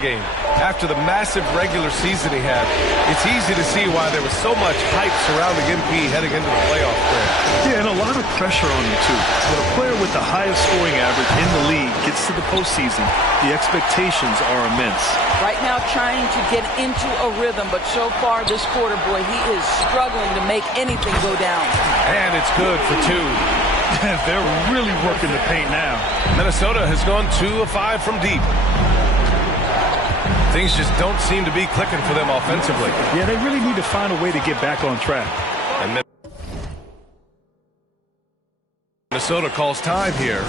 game. After the massive regular season he had, it's easy to see why there was so much hype surrounding MP heading into the playoffs. Yeah, and a lot of pressure on him, too. When a player with the highest scoring average in the league gets to the postseason, the expectations are immense. Right now trying to get into a rhythm, but so far this quarter, boy, he is struggling to make anything go down. And it's good for two. They're really working the paint now. Minnesota has gone 2 of 5 from deep. Things just don't seem to be clicking for them offensively. Yeah, they really need to find a way to get back on track. And Minnesota calls time here.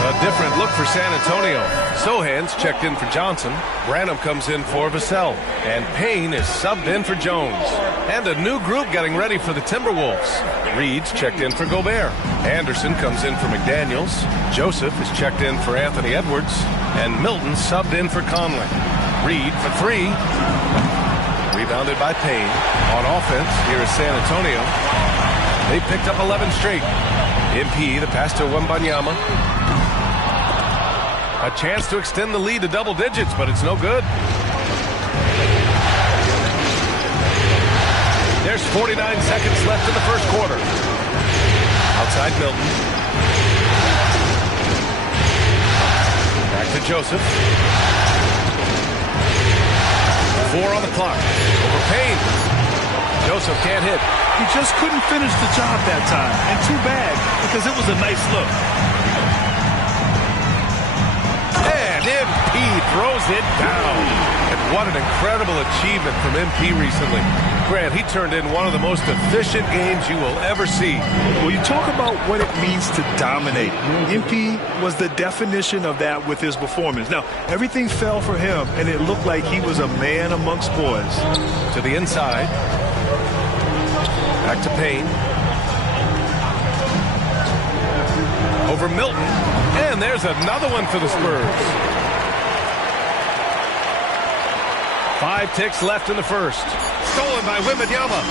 A different look for San Antonio. Sohan's checked in for Johnson. Branham comes in for Vassell. And Payne is subbed in for Jones. And a new group getting ready for the Timberwolves. Reed's checked in for Gobert. Anderson comes in for McDaniels. Joseph is checked in for Anthony Edwards. And Milton subbed in for Conley. Reed for 3. Rebounded by Payne. On offense, here is San Antonio. They picked up 11 straight. MP, the pass to Wembanyama. A chance to extend the lead to double digits, but it's no good. There's 49 seconds left in the first quarter. Outside Milton. Back to Joseph. 4 on the clock. Over Payne. Joseph can't hit. He just couldn't finish the job that time. And too bad, because it was a nice look. And MP throws it down. And what an incredible achievement from MP recently. Grant, he turned in one of the most efficient games you will ever see. Well, you talk about what it means to dominate. MP was the definition of that with his performance. Now, everything fell for him, and it looked like he was a man amongst boys. To the inside. Back to Payne. Over Milton. And there's another one for the Spurs. 5 ticks left in the first. Stolen by Wembanyama.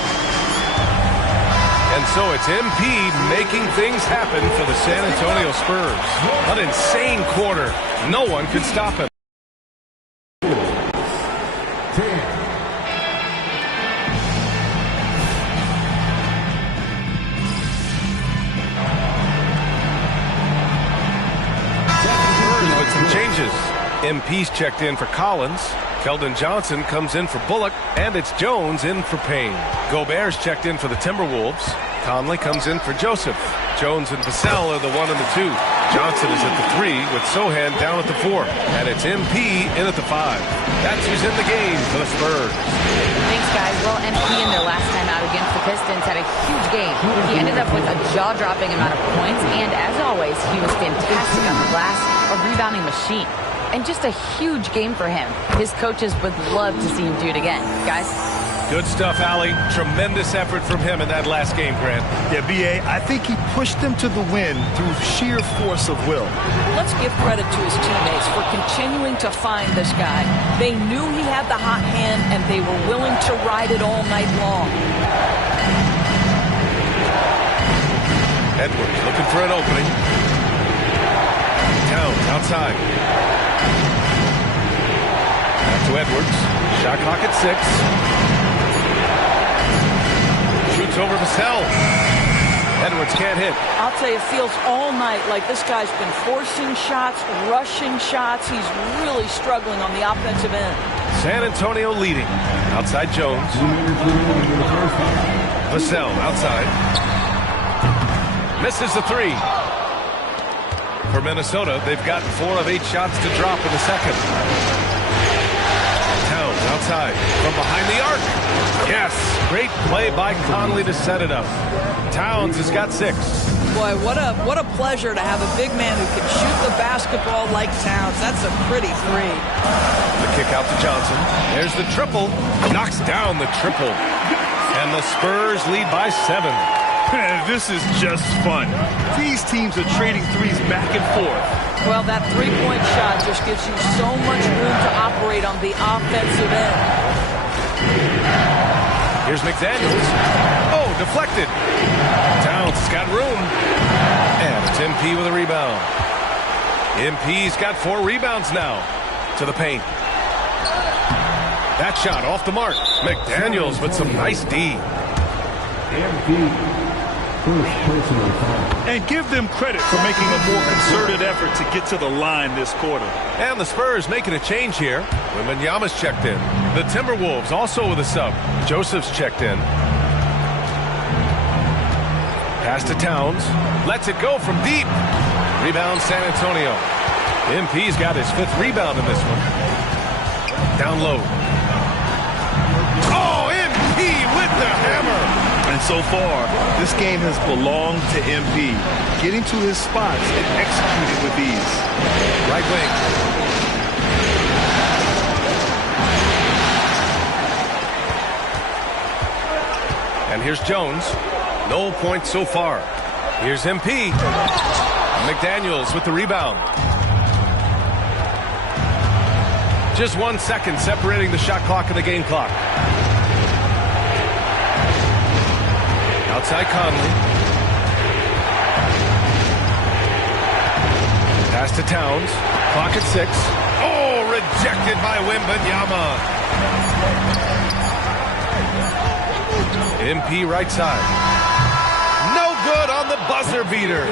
And so it's MP making things happen for the San Antonio Spurs. An insane quarter. No one could stop him. Spurs with some changes. MP's checked in for Collins. Keldon Johnson comes in for Bullock, and it's Jones in for Payne. Gobert's checked in for the Timberwolves. Conley comes in for Joseph. Jones and Vassell are the 1 and the 2. Johnson is at the 3 with Sohan down at the 4. And it's MP in at the 5. That's who's in the game for the Spurs. Thanks, guys. Well, MP in their last time out against the Pistons had a huge game. He ended up with a jaw-dropping amount of points, and as always, he was fantastic on the glass, a rebounding machine. And just a huge game for him. His coaches would love to see him do it again. Guys? Good stuff, Allie. Tremendous effort from him in that last game, Grant. Yeah, B.A., I think he pushed them to the win through sheer force of will. Let's give credit to his teammates for continuing to find this guy. They knew he had the hot hand, and they were willing to ride it all night long. Edwards looking for an opening. Towns outside. Back to Edwards. Shot clock at 6. Shoots over Vassell. Edwards can't hit. I'll tell you, it feels all night like this guy's been forcing shots, rushing shots. He's really struggling on the offensive end. San Antonio leading. Outside Jones. Vassell outside. Misses the 3. For Minnesota, they've gotten 4 of 8 shots to drop in the second. Towns outside from behind the arc. Yes, great play by Conley to set it up. Towns has got 6. Boy, what a pleasure to have a big man who can shoot the basketball like Towns. That's a pretty 3. The kick out to Johnson. There's the triple. Knocks down the triple. And the Spurs lead by 7. This is just fun. These teams are trading threes back and forth. Well, that three-point shot just gives you so much room to operate on the offensive end. Here's McDaniels. Oh, deflected. Towns has got room. And it's MP with a rebound. MP's got 4 rebounds now. To the paint. That shot off the mark. McDaniels with some nice D. And give them credit for making a more concerted effort to get to the line this quarter. And the Spurs making a change here. Wembanyama's checked in. The Timberwolves also with a sub. Joseph's checked in. Pass to Towns. Lets it go from deep. Rebound San Antonio. MP's got his 5th rebound in this one. Down low. Oh, MP with the hammer. And so far, this game has belonged to MP, getting to his spots and executing with ease. Right wing. And here's Jones. No points so far. Here's MP. McDaniels with the rebound. Just 1 second separating the shot clock and the game clock. Outside Conley. Pass to Towns. Clock at 6. Oh, rejected by Wembanyama. MP right side. No good on the buzzer beater.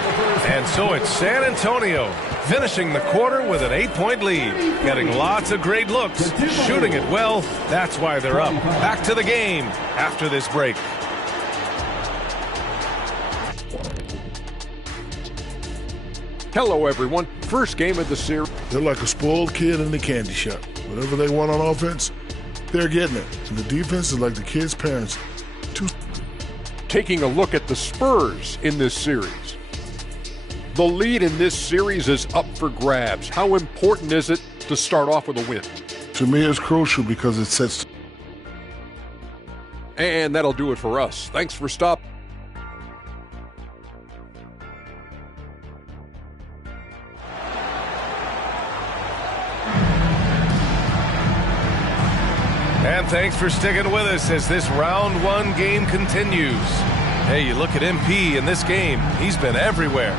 And so it's San Antonio finishing the quarter with an 8-point lead. Getting lots of great looks. Shooting it well. That's why they're up. Back to the game after this break. Hello, everyone. First game of the series. They're like a spoiled kid in the candy shop. Whatever they want on offense, they're getting it. And the defense is like the kids' parents. Taking a look at the Spurs in this series. The lead in this series is up for grabs. How important is it to start off with a win? To me, it's crucial because it sets. And that'll do it for us. Thanks for stopping. And thanks for sticking with us as this round 1 game continues. Hey, you look at MP in this game, he's been everywhere.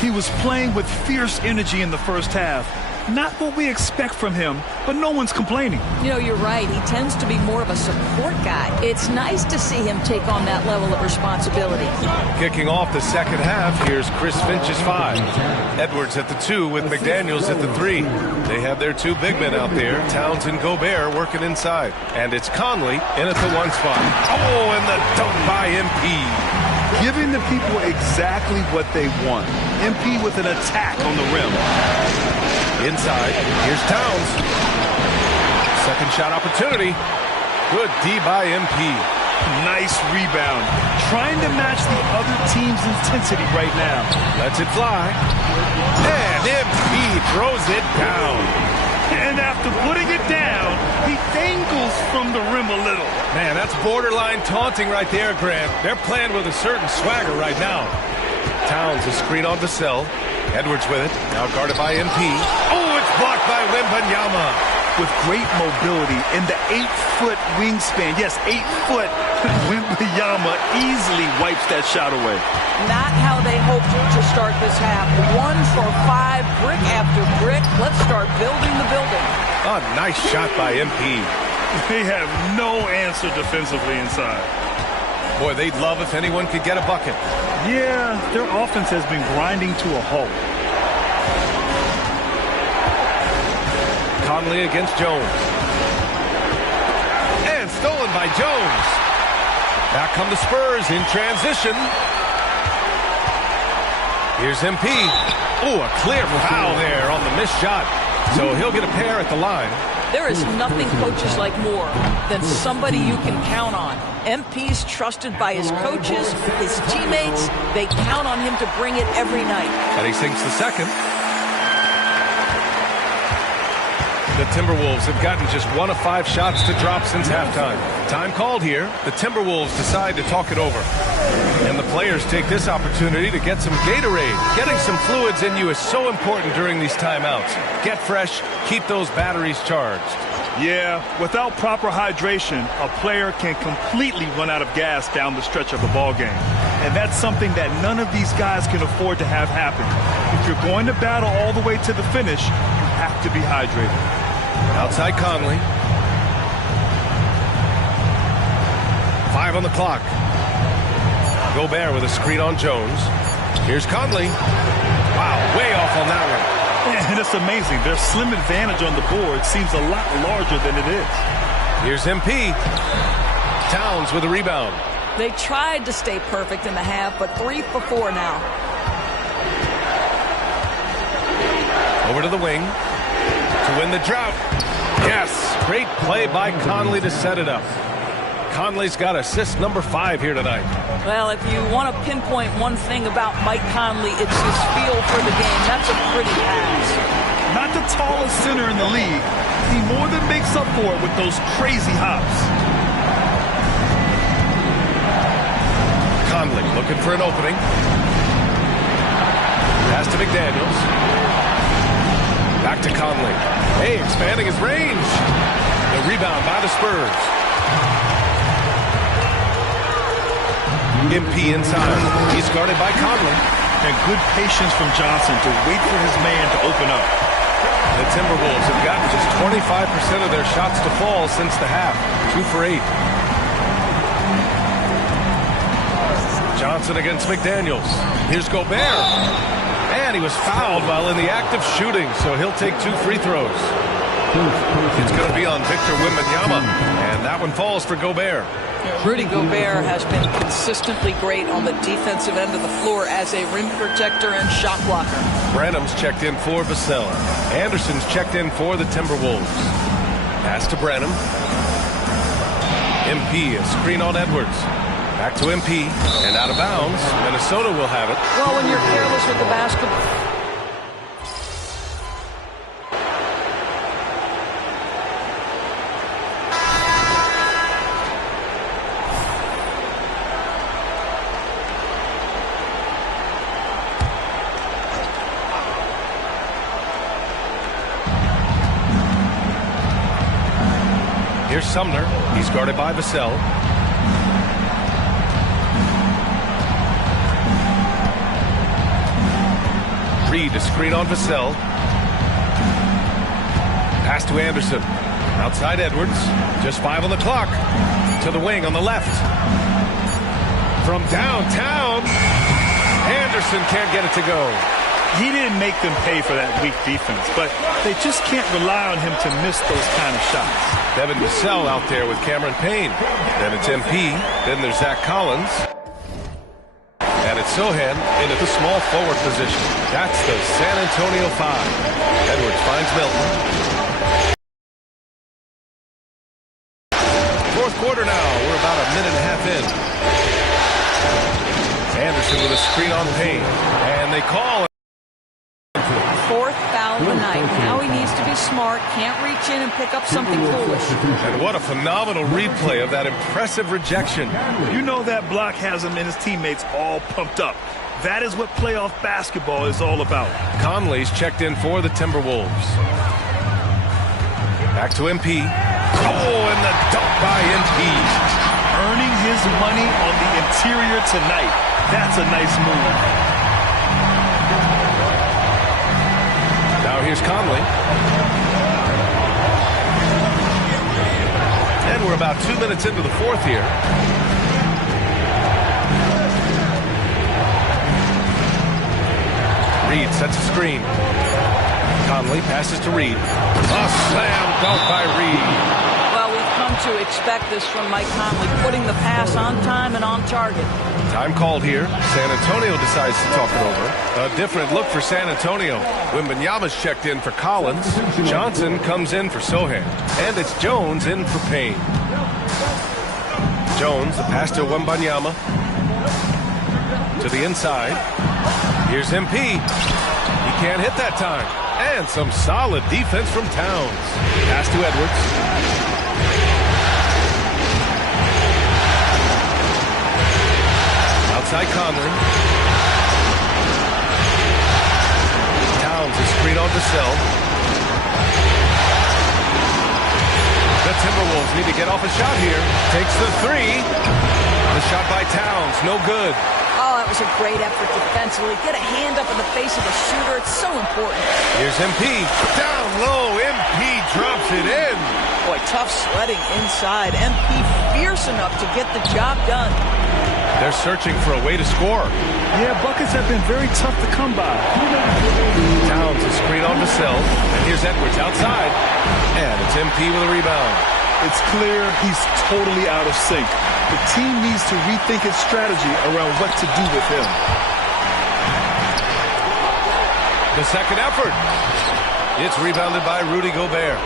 He was playing with fierce energy in the first half. Not what we expect from him, but no one's complaining. You know, you're right. He tends to be more of a support guy. It's nice to see him take on that level of responsibility. Kicking off the second half, here's Chris Finch's 5. Edwards at the 2 with McDaniels at the 3. They have their 2 big men out there, Towns and Gobert, working inside. And it's Conley in at the 1 spot. Oh, and the dunk by MP. Giving the people exactly what they want. MP with an attack on the rim. Inside, here's Towns. Second shot opportunity. Good D by MP. Nice rebound. Trying to match the other team's intensity right now. Lets it fly. And MP throws it down. And after putting it down, he dangles from the rim a little. Man, that's borderline taunting right there, Grant. They're playing with a certain swagger right now. Towns a screen on Vassell. Edwards with it. Now guarded by MP. Oh, it's blocked by Wembanyama. With great mobility and the 8-foot wingspan. Yes, 8 foot. Wembanyama easily wipes that shot away. Not how they hoped to start this half. 1 for 5, brick after brick. Let's start building the building. Oh, nice shot by MP. They have no answer defensively inside. Boy, they'd love if anyone could get a bucket. Yeah, their offense has been grinding to a halt. Conley against Jones. And stolen by Jones. Back come the Spurs in transition. Here's MP. Oh, a clear foul there on the missed shot. So he'll get a pair at the line. There is nothing coaches like more than somebody you can count on. MP's trusted by his coaches, his teammates. They count on him to bring it every night. And he sinks the second. The Timberwolves have gotten just 1 of 5 shots to drop since halftime. Time called here. The Timberwolves decide to talk it over. And the players take this opportunity to get some Gatorade. Getting some fluids in you is so important during these timeouts. Get fresh, keep those batteries charged. Yeah, without proper hydration, a player can completely run out of gas down the stretch of the ball game. And that's something that none of these guys can afford to have happen. If If you're going to battle all the way to the finish, you have to be hydrated. Outside Conley. 5 on the clock. Gobert with a screen on Jones. Here's Conley. Wow, way off on that one. And it's amazing. Their slim advantage on the board seems a lot larger than it is. Here's MP. Towns with a rebound. They tried to stay perfect in the half, but 3 for 4 now. Over to the wing to win the drought. Yes, great play by Conley to set it up. Conley's got assist number 5 here tonight. Well, if you want to pinpoint one thing about Mike Conley, it's his feel for the game. That's a pretty pass. Not the tallest center in the league. He more than makes up for it with those crazy hops. Conley looking for an opening. Pass to McDaniels. Back to Conley. Hey, expanding his range. The rebound by the Spurs. MP inside. He's guarded by Conley. And good patience from Johnson to wait for his man to open up. The Timberwolves have gotten just 25% of their shots to fall since the half. 2 for 8. Johnson against McDaniels. Here's Gobert. And he was fouled while in the act of shooting, so he'll take 2 free throws. It's going to be on Victor Wembanyama, and that one falls for Gobert. Rudy Gobert has been consistently great on the defensive end of the floor as a rim protector and shot blocker. Branham's checked in for Vassell. Anderson's checked in for the Timberwolves. Pass to Branham. MP, a screen on Edwards. Back to MP, and out of bounds. Minnesota will have it. Well, when you're careless with the basketball. Here's Sumner. He's guarded by Vassell. Reed, a screen on Vassell. Pass to Anderson. Outside Edwards. Just 5 on the clock. To the wing on the left. From downtown. Anderson can't get it to go. He didn't make them pay for that weak defense, but they just can't rely on him to miss those kind of shots. Devin Vassell out there with Cameron Payne. Then it's MP. Then there's Zach Collins. And it's Sohan into the small forward position. That's the San Antonio 5. Edwards finds Milton. Fourth quarter now. We're about a minute and a half in. Anderson with a screen on Payne. And they call it. 4th foul of the night. Now he needs to be smart. Can't reach in and pick up something foolish. And what a phenomenal replay of that impressive rejection. You know that block has him and his teammates all pumped up. That is what playoff basketball is all about. Conley's checked in for the Timberwolves. Back to MP. Oh, and the dunk by MP. Earning his money on the interior tonight. That's a nice move. Now here's Conley. And we're about 2 minutes into the fourth here. Reed sets a screen. Conley passes to Reed. A slam dunk by Reed. Well, we've come to expect this from Mike Conley, putting the pass on time and on target. Time called here. San Antonio decides to talk it over. A different look for San Antonio. Wembanyama's checked in for Collins. Johnson comes in for Sohan. And it's Jones in for Payne. Jones, the pass to Wembanyama. To the inside. Here's MP. He can't hit that time. And some solid defense from Towns. Pass to Edwards. Outside Conley. Towns is screen on Vassell. The Timberwolves need to get off a shot here. Takes the 3. The shot by Towns, no good. Oh, that was a great effort defensively. Get a hand up in the face of a shooter. It's so important. Here's MP. Down low. MP drops it in. Boy, tough sledding inside. MP fierce enough to get the job done. They're searching for a way to score. Yeah, buckets have been very tough to come by. Towns a screen on Vassell. And here's Edwards outside. And it's MP with a rebound. It's clear he's totally out of sync. The team needs to rethink its strategy around what to do with him. The second effort. It's rebounded by Rudy Gobert.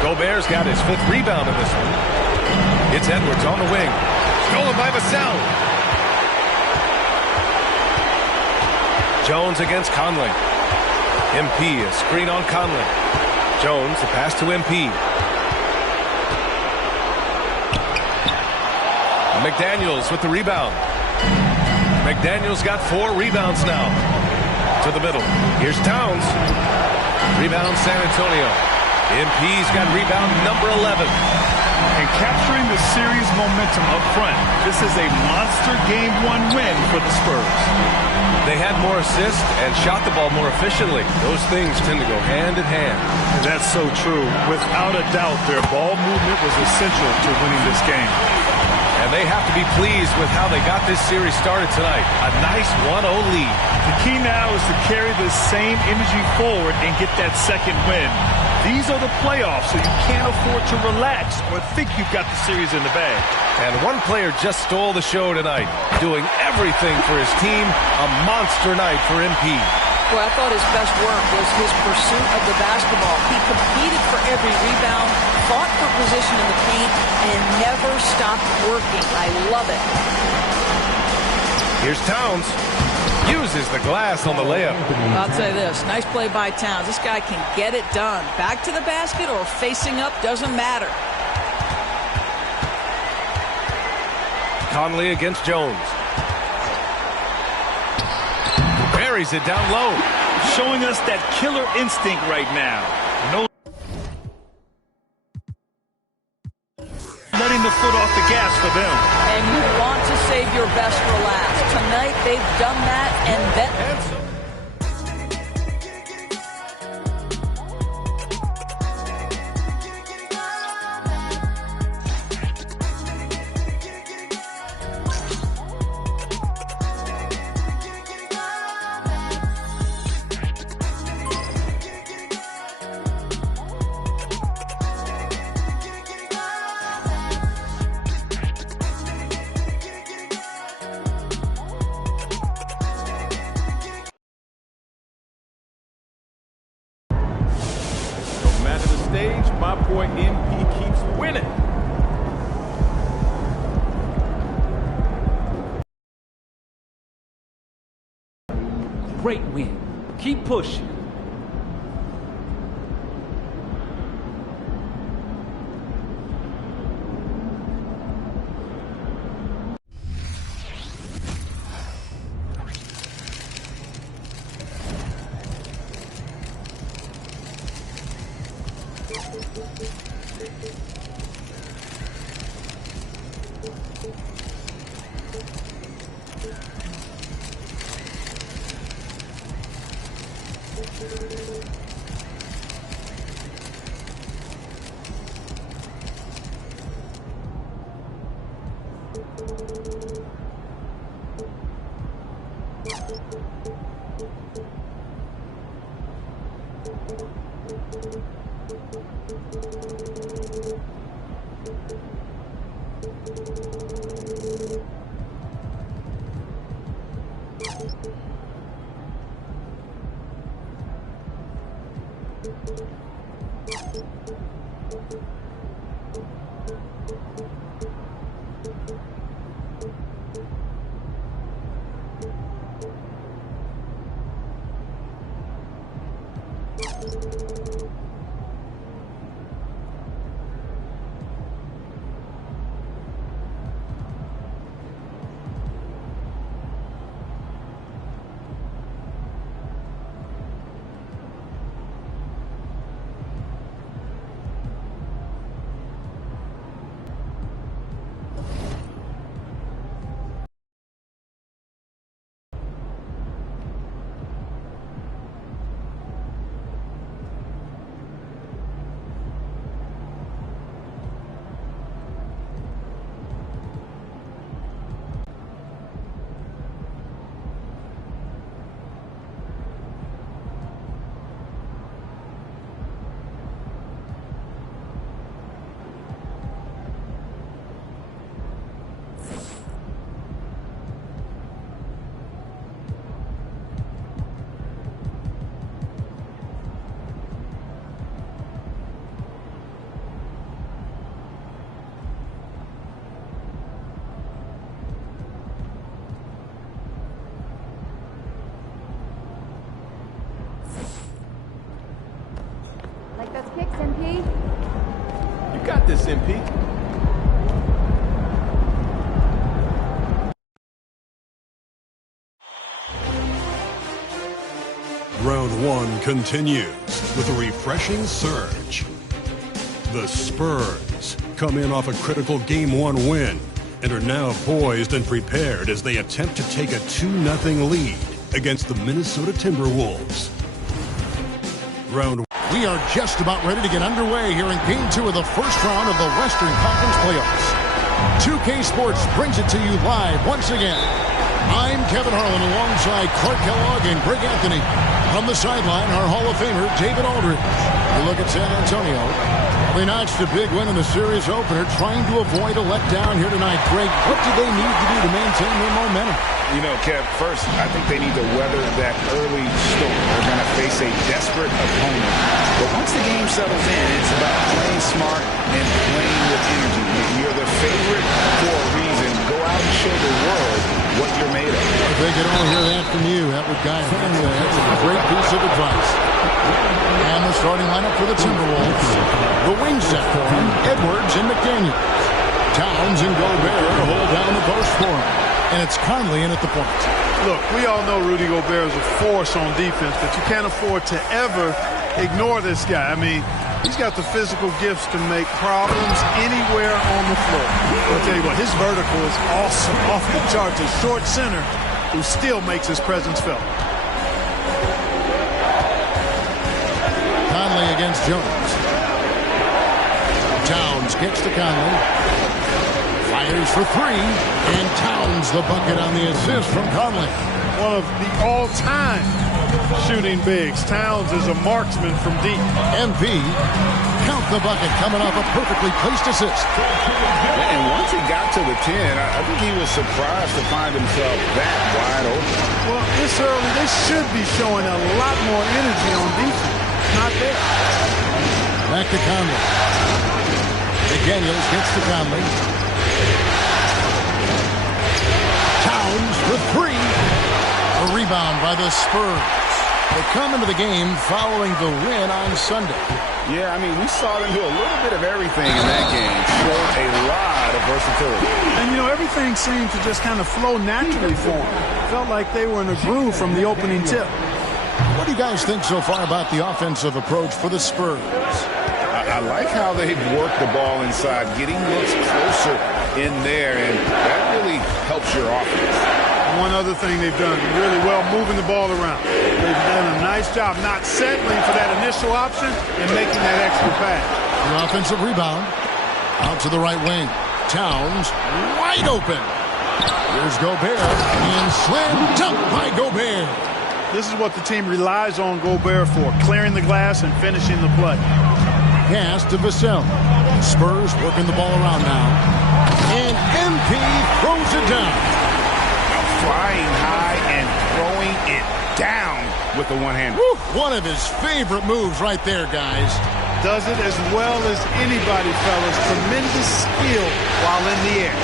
Gobert's got his 5th rebound in this one. It's Edwards on the wing. Stolen by Vassell. Jones against Conley. MP, a screen on Conley. Jones, the pass to MP. McDaniels with the rebound. McDaniels got 4 rebounds now. To the middle. Here's Towns. Rebound San Antonio. MP's got rebound number 11. And capturing the series momentum up front. This is a monster Game 1 win for the Spurs. They had more assists and shot the ball more efficiently. Those things tend to go hand in hand. And that's so true. Without a doubt, their ball movement was essential to winning this game. And they have to be pleased with how they got this series started tonight. A nice 1-0 lead. The key now is to carry this same energy forward and get that second win. These are the playoffs, so you can't afford to relax or think you've got the series in the bag. And one player just stole the show tonight, doing everything for his team. A monster night for MP. Well, I thought his best work was his pursuit of the basketball. He competed for every rebound, fought for position in the paint, and never stopped working. I love it. Here's Towns. Uses the glass on the layup. I'll tell you this, nice play by Towns. This guy can get it done. Back to the basket or facing up, doesn't matter. Conley against Jones. Buries it down low. Showing us that killer instinct right now. No letting the foot off the gas for them. And you want to save your best for last. Tonight, they've done that and then. My boy MP keeps winning. Great win. Keep pushing. That's kicks, MP. You got this, MP. Round one continues with a refreshing surge. The Spurs come in off a critical Game 1 win and are now poised and prepared as they attempt to take a 2-0 lead against the Minnesota Timberwolves. We are just about ready to get underway here in Game 2 of the first round of the Western Conference Playoffs. 2K Sports brings it to you live once again. I'm Kevin Harlan alongside Clark Kellogg and Greg Anthony. From the sideline, our Hall of Famer, David Aldridge. We look at San Antonio. They notched a big win in the series opener, trying to avoid a letdown here tonight. Greg, what do they need to do to maintain their momentum? You know, Kev, first, I think they need to weather that early storm. They're going to face a desperate opponent. But once the game settles in, it's about playing smart and playing with energy. You're the favorite for a reason. Go out and show the world what you're made of. If they could all hear that from you, that would guide them. That's a great piece of advice. And the starting lineup for the Timberwolves. The wing set for him, Edwards and McDaniel. Towns and Gobert hold down the post for him. And it's Conley in at the point. Look, we all know Rudy Gobert is a force on defense, but you can't afford to ever ignore this guy. I mean, he's got the physical gifts to make problems anywhere on the floor. But I'll tell you what, his vertical is awesome, off the charts. A short center who still makes his presence felt. Conley against Jones. Towns kicks to Conley. Fires for three. And Towns the bucket on the assist from Conley. One of the all-time shooting bigs. Towns is a marksman from deep. MP, count the bucket, coming off a perfectly placed assist. And once he got to the 10, I think he was surprised to find himself that wide open. Well, this early, they should be showing a lot more energy on defense. Not there. Back to Conley. McDaniels gets to Conley. Towns with three. A rebound by the Spurs. They come into the game following the win on Sunday. Yeah, I mean, we saw them do a little bit of everything in that game. Showed a lot of versatility. And, you know, everything seemed to just kind of flow naturally for them. Felt like they were in a groove from the opening tip. What do you guys think so far about the offensive approach for the Spurs? I like how they've worked the ball inside, getting looks closer in there, and that really helps your offense. One other thing they've done really well, moving the ball around. They've done a nice job not settling for that initial option and making that extra pass. The offensive rebound. Out to the right wing. Towns wide open. Here's Gobert. And slam dunk by Gobert. This is what the team relies on Gobert for, clearing the glass and finishing the play. Pass to Vassell. Spurs working the ball around now. And MP throws it down. Flying high and throwing it down with the one hand. One of his favorite moves right there, guys. Does it as well as anybody, fellas. Tremendous skill while in the air.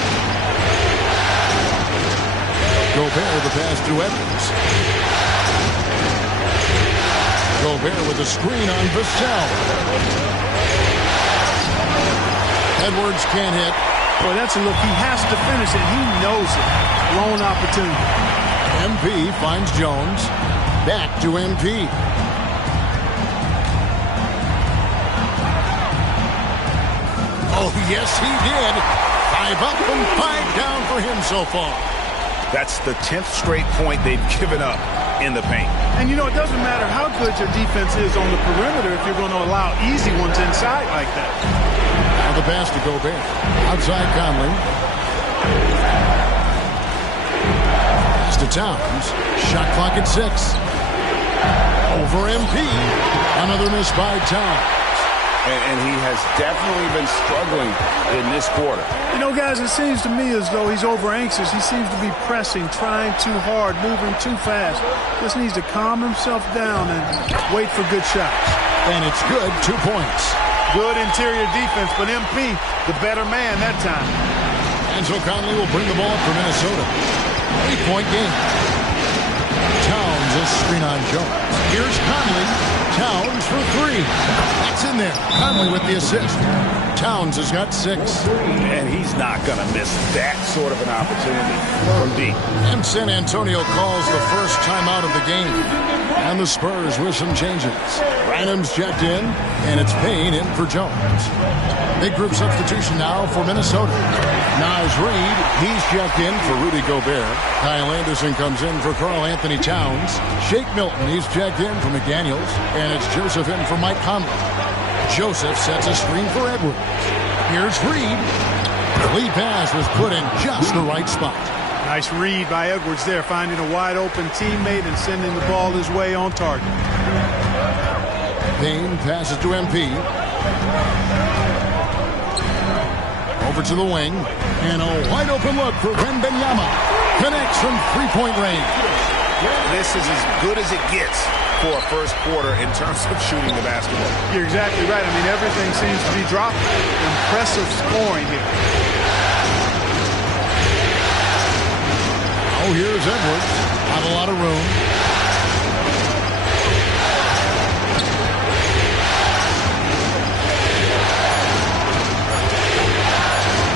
Gobert the pass to Edwards. Gobert with a screen on Vassell. Edwards can't hit. Boy, that's a look. He has to finish it. He knows it. Lone opportunity. MP finds Jones. Back to MP. Oh, yes, he did. 5 up and 5 down for him so far. That's the 10th straight point they've given up in the paint. And, you know, it doesn't matter how good your defense is on the perimeter if you're going to allow easy ones inside like that. Now the pass to Gobert. Outside Conley. Pass to Towns. Shot clock at 6. Over MP. Another miss by Towns. And he has definitely been struggling in this quarter. You know, guys, it seems to me as though he's over anxious. He seems to be pressing, trying too hard, moving too fast. Just needs to calm himself down and wait for good shots. And it's good. 2 points. Good interior defense, but MP, the better man that time. And so Conley will bring the ball up for Minnesota. 8-point game. Towns a screen on Jones. Here's Conley. Towns for three. That's in there. Conley with the assist. Towns has got 6. And he's not going to miss that sort of an opportunity from deep. And San Antonio calls the first timeout of the game. And the Spurs with some changes. Branham's checked in, and it's Payne in for Jones. Big group substitution now for Minnesota. Naz Reid, he's checked in for Rudy Gobert. Kyle Anderson comes in for Karl Anthony Towns. Shake Milton, he's checked in for McDaniels. And it's Joseph in for Mike Conley. Joseph sets a screen for Edwards. Here's Reid. The lead pass was put in just the right spot. Nice read by Edwards there, finding a wide open teammate and sending the ball his way on target. Payne passes to MP. Over to the wing. And a wide open look for Wembanyama. Connects from three-point range. This is as good as it gets for a first quarter in terms of shooting the basketball. You're exactly right. I mean, everything seems to be dropping. Impressive scoring here. Oh, here's Edwards. Not a lot of room.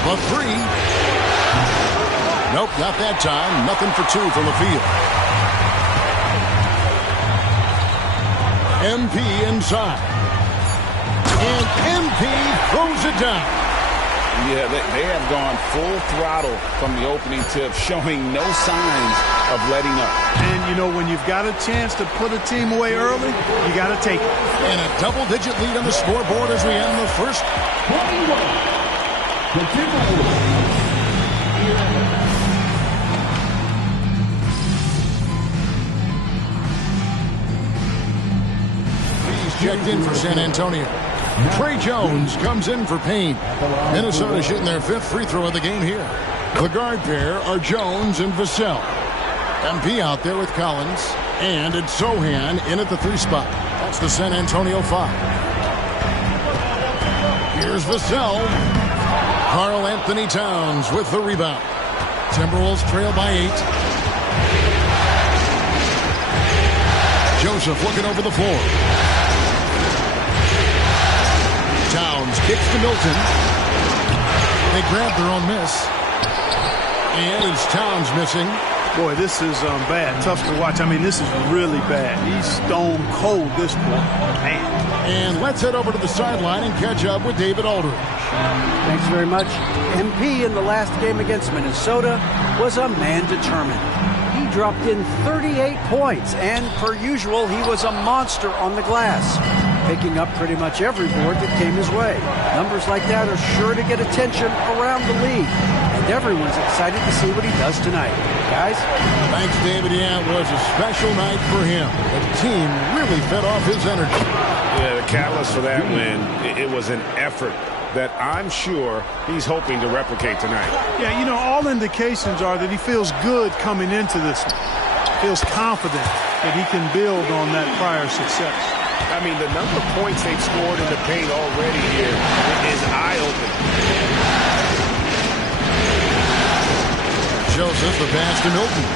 The three. Nope, not that time. Nothing for 2 from the field. MP inside. And MP throws it down. Yeah, they have gone full throttle from the opening tip, showing no signs of letting up. And, you know, when you've got a chance to put a team away early, you got to take it. And a double-digit lead on the scoreboard as we end the first. Checked in for San Antonio. Trey Jones comes in for Payne. Minnesota shooting their 5th free throw of the game here. The guard pair are Jones and Vassell. MP out there with Collins. And it's Sohan in at the 3 spot. That's the San Antonio 5. Here's Vassell. Karl Anthony Towns with the rebound. Timberwolves trail by 8. Joseph looking over the floor. Towns kicks to Milton. They grab their own miss. And it's Towns missing. Boy, this is bad. Tough to watch. I mean, this is really bad. He's stone cold this point. Man. And let's head over to the sideline and catch up with David Aldridge. Thanks very much. MP in the last game against Minnesota was a man determined. He dropped in 38 points, and per usual, he was a monster on the glass, picking up pretty much every board that came his way. Numbers like that are sure to get attention around the league, and everyone's excited to see what he does tonight. Guys? Thanks, David. Yeah, it was a special night for him. The team really fed off his energy. Yeah, the catalyst for that win, it was an effort that I'm sure he's hoping to replicate tonight. Yeah, you know, all indications are that he feels good coming into this one. Feels confident that he can build on that prior success. I mean, the number of points they've scored in the paint already here is eye-opening. Joseph, the pass to Milton.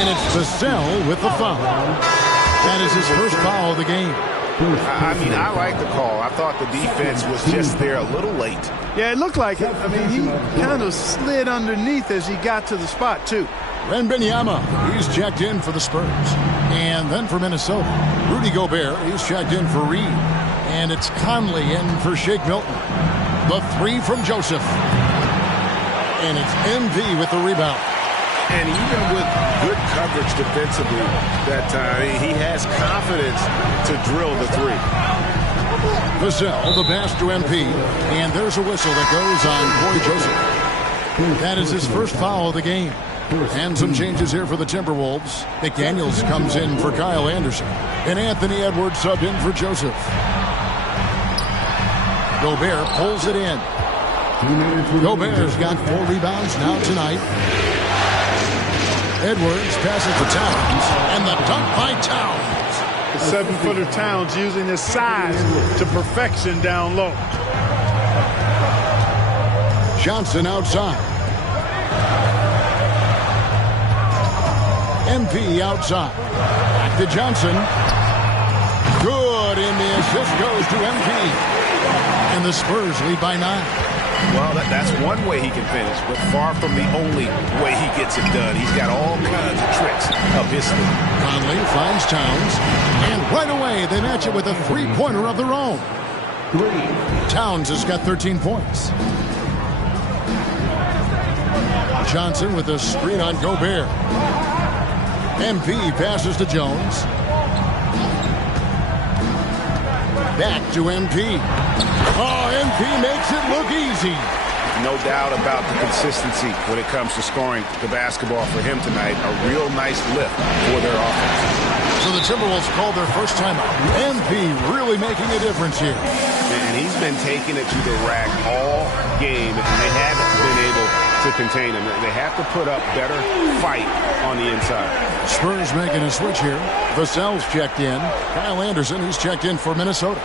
And it's Vassell with the foul. That is his first foul of the game. I mean, I like the call. I thought the defense was just there a little late. Yeah, it looked like it. I mean, he kind of slid underneath as he got to the spot, too. Wembanyama, he's checked in for the Spurs. And then for Minnesota, Rudy Gobert, he's checked in for Reid. And it's Conley in for Shake Milton. The 3 from Joseph. And it's MP with the rebound. And even with good coverage defensively that time, he has confidence to drill the 3. Vassell, the pass to MP. And there's a whistle that goes on Corey Joseph. That is his first foul of the game. And some changes here for the Timberwolves. McDaniels comes in for Kyle Anderson. And Anthony Edwards subbed in for Joseph. Gobert pulls it in. Gobert's got 4 rebounds now tonight. Edwards passes to Towns. And the dunk by Towns. The 7-footer Towns using his size to perfection down low. Johnson outside. MP outside. Back to Johnson. This goes to MP. And the Spurs lead by 9. Well, that's one way he can finish, but far from the only way he gets it done. He's got all kinds of tricks up his sleeve. Conley finds Towns, and right away they match it with a three-pointer of their own. Towns has got 13 points. Johnson with a screen on Gobert. MP passes to Jones. Back to MP. Oh, MP makes it look easy. No doubt about the consistency when it comes to scoring the basketball for him tonight. A real nice lift for their offense. So the Timberwolves called their first timeout. MP really making a difference here. And he's been taking it to the rack all game, and they haven't been able to contain him. They have to put up better fight on the inside. Spurs making a switch here. Vassell's checked in. Kyle Anderson, who's checked in for Minnesota.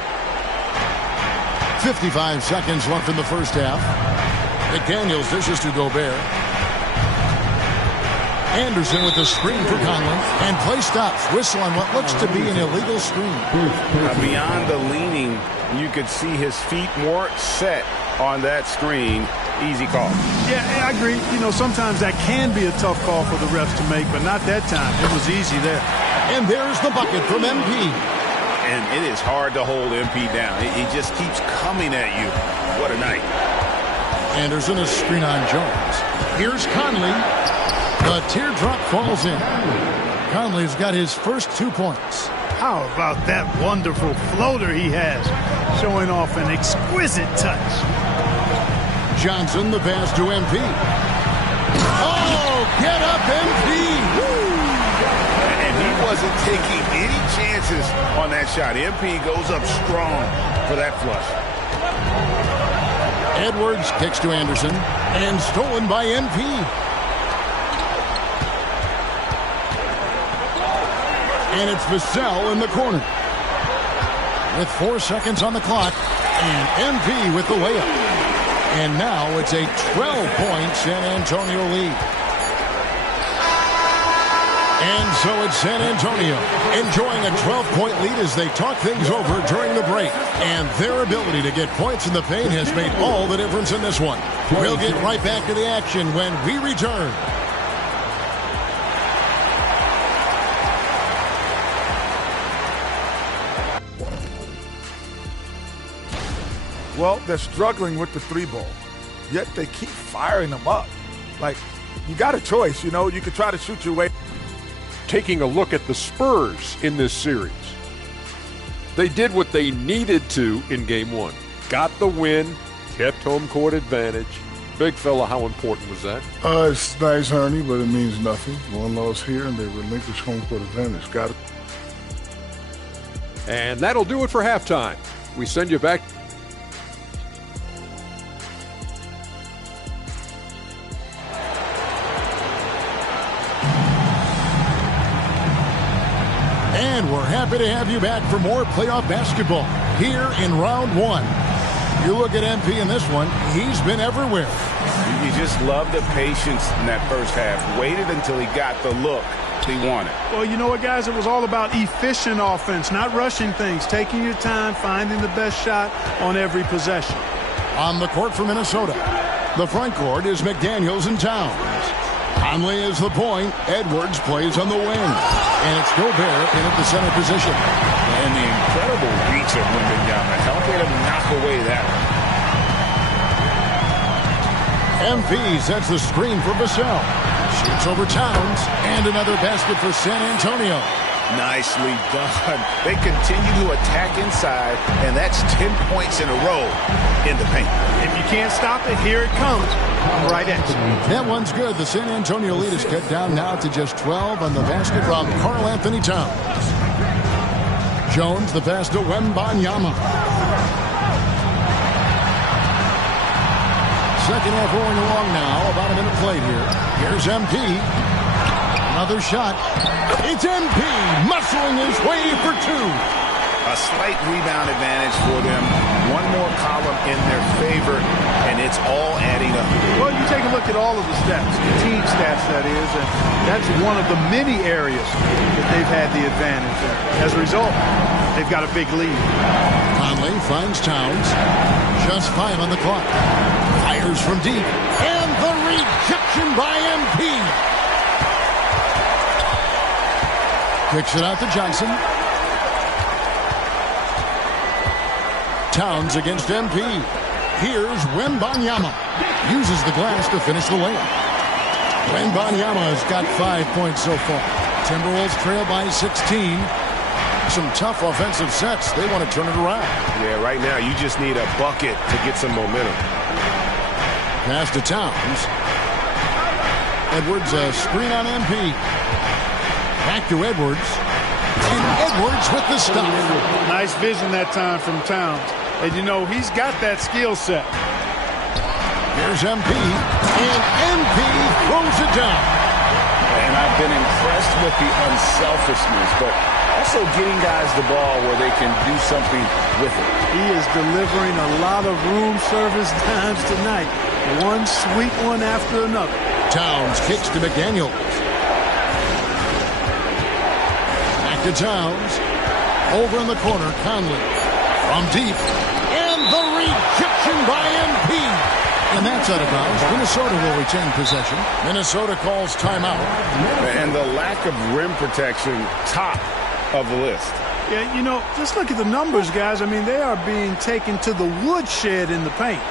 55 seconds left in the first half. McDaniels dishes to Gobert. Anderson with the screen for Conley. And play stops. Whistle on what looks to be an illegal screen. Beyond the leaning, you could see his feet more set on that screen. Easy call. Yeah, I agree. You know, sometimes that can be a tough call for the refs to make, but not that time. It was easy there. And there's the bucket from MP. And it is hard to hold MP down. He just keeps coming at you. What a night. Anderson, a screen on Jones. Here's Conley. The teardrop falls in. Conley's got his first 2 points. How about that wonderful floater he has, showing off an exquisite touch. Johnson, the pass to MP. Oh, get up, MP! Woo! And he wasn't taking any chances on that shot. MP goes up strong for that flush. Edwards kicks to Anderson, and stolen by MP. And it's Vassell in the corner. With 4 seconds on the clock, and MP with the layup. And now it's a 12-point San Antonio lead. And so it's San Antonio enjoying a 12-point lead as they talk things over during the break. And their ability to get points in the paint has made all the difference in this one. We'll get right back to the action when we return. Well, they're struggling with the 3-ball, yet they keep firing them up. Like, you got a choice, you know. You could try to shoot your way. Taking a look at the Spurs in this series. They did what they needed to in Game 1. Got the win, kept home court advantage. Big fella, how important was that? It's nice, Ernie, but it means nothing. One loss here, and they relinquish home court advantage. Got it. And that'll do it for halftime. We send you back. And we're happy to have you back for more playoff basketball here in round 1. You look at MP in this one, he's been everywhere. You just love the patience in that first half. Waited until he got the look he wanted. Well, you know what, guys? It was all about efficient offense, not rushing things, taking your time, finding the best shot on every possession. On the court for Minnesota, the front court is McDaniels and Towns. Conley is the point. Edwards plays on the wing. And it's Gobert in at the center position. And the incredible reach of Wembanyama, helping him knock away that one. MP sets the screen for Vassell. Shoots over Towns. And another basket for San Antonio. Nicely done. They continue to attack inside, and that's 10 points in a row in the paint. If you can't stop it, here it comes. Right at you. That one's good. The San Antonio lead is cut down now to just 12 on the basket from Karl Anthony Towns. Jones, the pass to Wembanyama. Second half rolling along now. About a minute played here. Here's MP. Another shot. It's MP muscling his way for 2. A slight rebound advantage for them. One more column in their favor, and it's all adding up. Well, you take a look at all of the stats, the team stats, that is, and that's one of the many areas that they've had the advantage. And as a result, they've got a big lead. Conley finds Towns. Just 5 on the clock. Fires from deep. And the rejection by MP. Kicks it out to Johnson. Towns against MP. Here's Wembanyama. Uses the glass to finish the layup. Wembanyama has got 5 points so far. Timberwolves trail by 16. Some tough offensive sets. They want to turn it around. Yeah, right now you just need a bucket to get some momentum. Pass to Towns. Edwards, a screen on MP. Back to Edwards. And Edwards with the stop. Nice vision that time from Towns. And, you know, he's got that skill set. Here's MP. And MP throws it down. And I've been impressed with the unselfishness, but also getting guys the ball where they can do something with it. He is delivering a lot of room service times tonight. One sweet one after another. Towns kicks to McDaniels. Back to Towns. Over in the corner, Conley. From deep. And the rejection by MP. And that's out of bounds. Minnesota will retain possession. Minnesota calls timeout. And the lack of rim protection, top of the list. Yeah, you know, just look at the numbers, guys. I mean, they are being taken to the woodshed in the paint.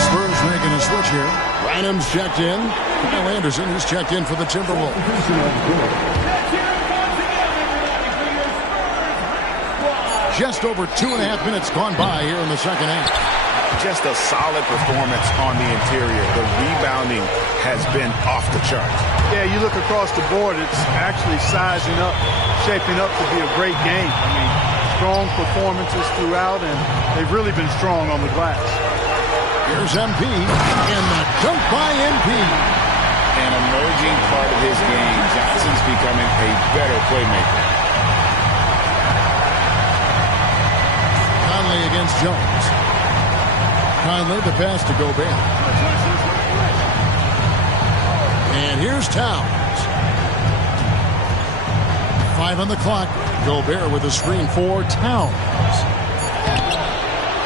Spurs making a switch here. Rynham's checked in. Kyle Anderson is checked in for the Timberwolves. Just over 2.5 minutes gone by here in the second half. Just a solid performance on the interior. The rebounding has been off the charts. Yeah, you look across the board, it's actually sizing up, shaping up to be a great game. I mean, strong performances throughout, and they've really been strong on the glass. Here's MP, and the dunk by MP. An emerging part of his game. Johnson's becoming a better playmaker. Conley against Jones. Conley, the pass to Gobert. And here's Towns. 5 on the clock. Gobert with a screen for Towns.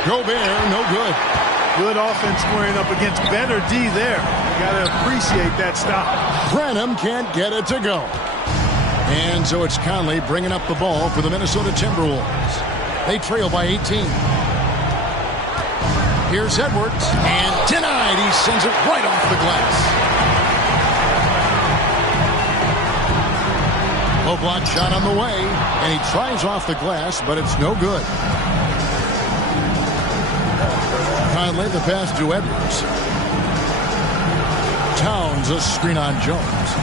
Gobert, no good. Good offense squaring up against better D there. You got to appreciate that stop. Branham can't get it to go. And so it's Conley bringing up the ball for the Minnesota Timberwolves. They trail by 18. Here's Edwards. And denied. He sends it right off the glass. Low block shot on the way. And he tries off the glass, but it's no good. Conley, the pass to Edwards. Towns, a screen on Jones.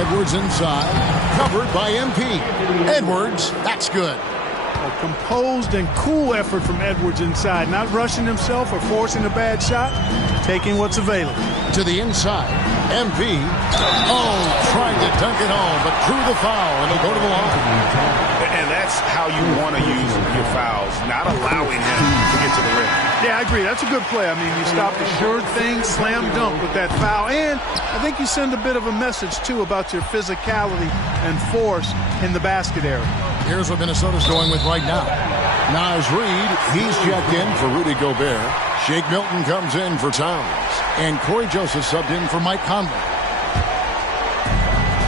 Edwards inside. Covered by MP. Edwards, that's good. A composed and cool effort from Edwards inside. Not rushing himself or forcing a bad shot. Taking what's available. To the inside. MP. Oh, trying to dunk it home, but drew the foul, and he'll go to the line. And that's how you want to use your fouls, not allowing him to get to the rim. Yeah, I agree. That's a good play. I mean, you stop the sure thing, slam dunk with that foul. And I think you send a bit of a message, too, about your physicality and force in the basket area. Here's what Minnesota's going with right now. Naz Reid, he's checked in for Rudy Gobert. Shake Milton comes in for Towns. And Corey Joseph subbed in for Mike Conley.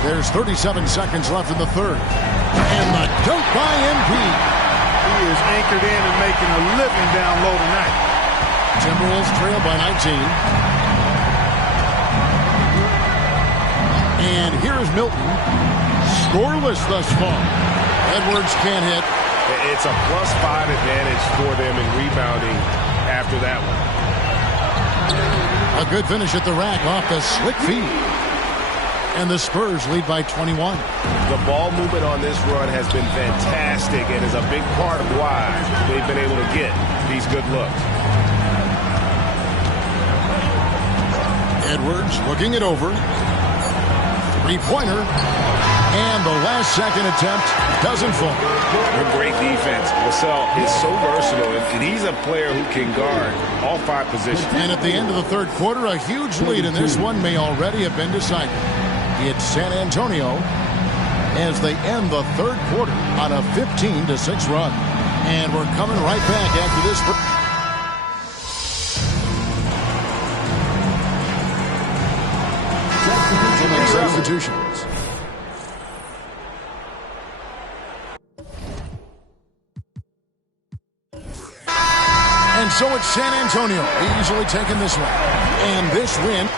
There's 37 seconds left in the third. And the dunk by MP. He is anchored in and making a living down low tonight. Timberwolves trail by 19. And here's Milton. Scoreless thus far. Edwards can't hit. It's a +5 advantage for them in rebounding after that one. A good finish at the rack off the slick feed. And the Spurs lead by 21. The ball movement on this run has been fantastic and is a big part of why they've been able to get these good looks. Edwards looking it over. Three-pointer. And the last second attempt doesn't fall. A great defense. Vassell is so versatile, and he's a player who can guard all 5 positions. And at the end of the third quarter, a huge lead in this one may already have been decided. It's San Antonio as they end the third quarter on a 15-6 run. And we're coming right back after this. Substitutions. And so it's San Antonio easily taking this one. And this win.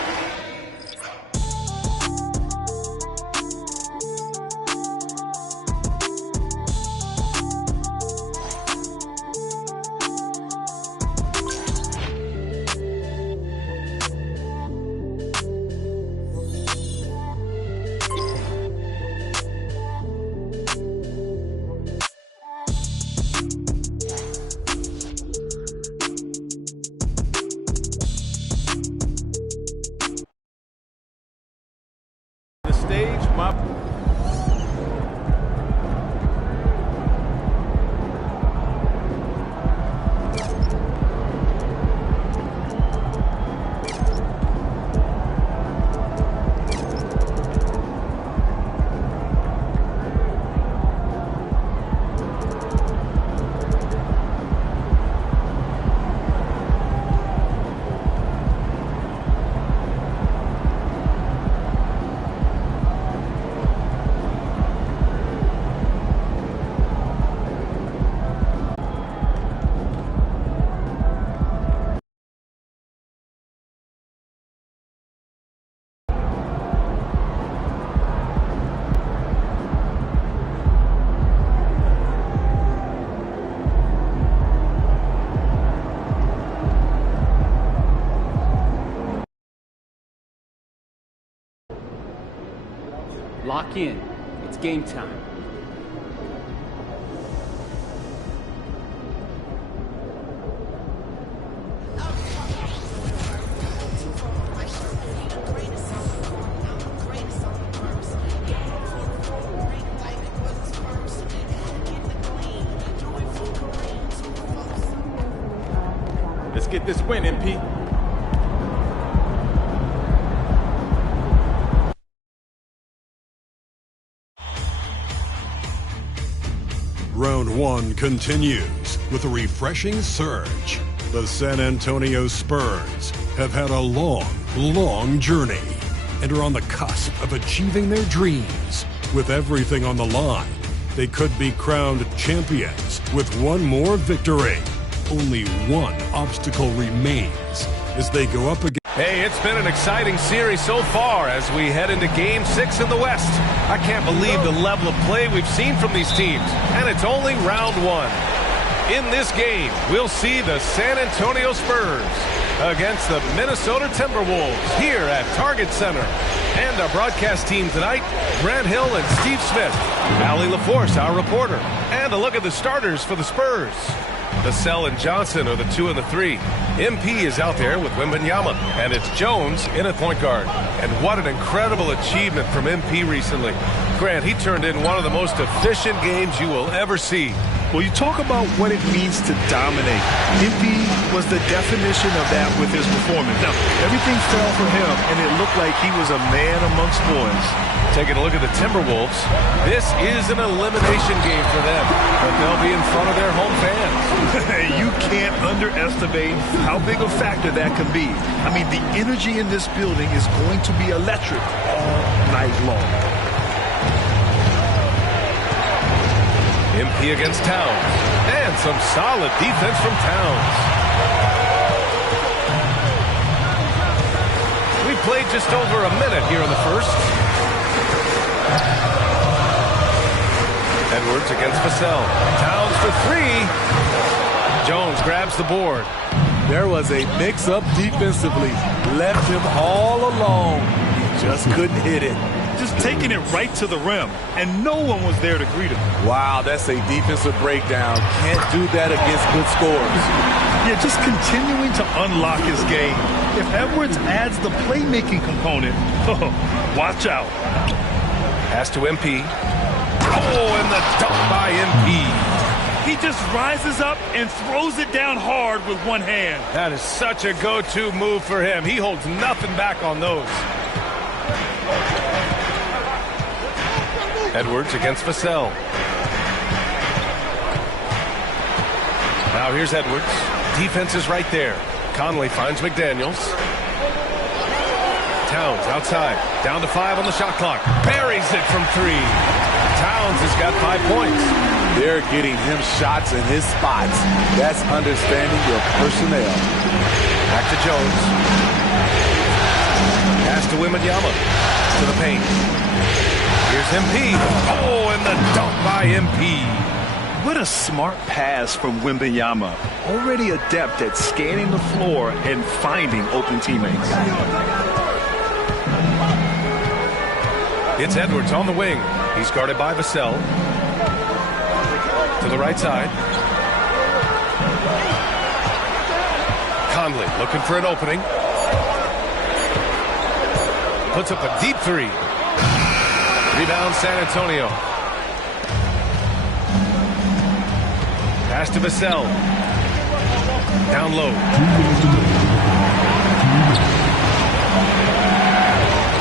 Lock in. It's game time. Let's get this win, MP. Round one continues with a refreshing surge. The San Antonio Spurs have had a long journey and are on the cusp of achieving their dreams. With everything on the line, they could be crowned champions with one more victory. Only one obstacle remains as they go up against. Hey, it's been an exciting series so far as we head into Game 6 in the West. I can't believe the level of play we've seen from these teams, and it's only round one. In this game, we'll see the San Antonio Spurs against the Minnesota Timberwolves here at Target Center. And our broadcast team tonight, Grant Hill and Steve Smith, Allie LaForce, our reporter, and a look at the starters for the Spurs. Vassell and Johnson are the 2 and the 3. MP is out there with Wembanyama, and it's Jones in at point guard. And what an incredible achievement from MP recently. Grant, he turned in one of the most efficient games you will ever see. Well, you talk about what it means to dominate. MP was the definition of that with his performance. Now, everything fell for him, and it looked like he was a man amongst boys. Taking a look at the Timberwolves, this is an elimination game for them, but they'll be in front of their home fans. You can't underestimate how big a factor that can be. I mean, the energy in this building is going to be electric all night long. MP against Towns, and some solid defense from Towns. We played just over a minute here in the first. Edwards against Vassell. Towns for 3. Jones grabs the board. There was a mix-up defensively. Left him all alone. He just couldn't hit it. Just taking it right to the rim, and no one was there to greet him. Wow, that's a defensive breakdown. Can't do that against good scores. Yeah, just continuing to unlock his game. If Edwards adds the playmaking component, watch out. Pass to MP. Oh, and the dunk by MP. He just rises up and throws it down hard with one hand. That is such a go-to move for him. He holds nothing back on those. Edwards against Vassell. Now here's Edwards. Defense is right there. Conley finds McDaniels. Towns outside. Down to 5 on the shot clock. Buries it from 3. Towns has got 5 points. They're getting him shots in his spots. That's understanding your personnel. Back to Jones. Pass to Wembanyama. To the paint. Here's MP. Oh, and the dunk by MP. What a smart pass from Wembanyama. Already adept at scanning the floor and finding open teammates. It's Edwards on the wing. He's guarded by Vassell. To the right side. Conley looking for an opening. Puts up a deep 3. Rebound San Antonio. Pass to Vassell. Down low.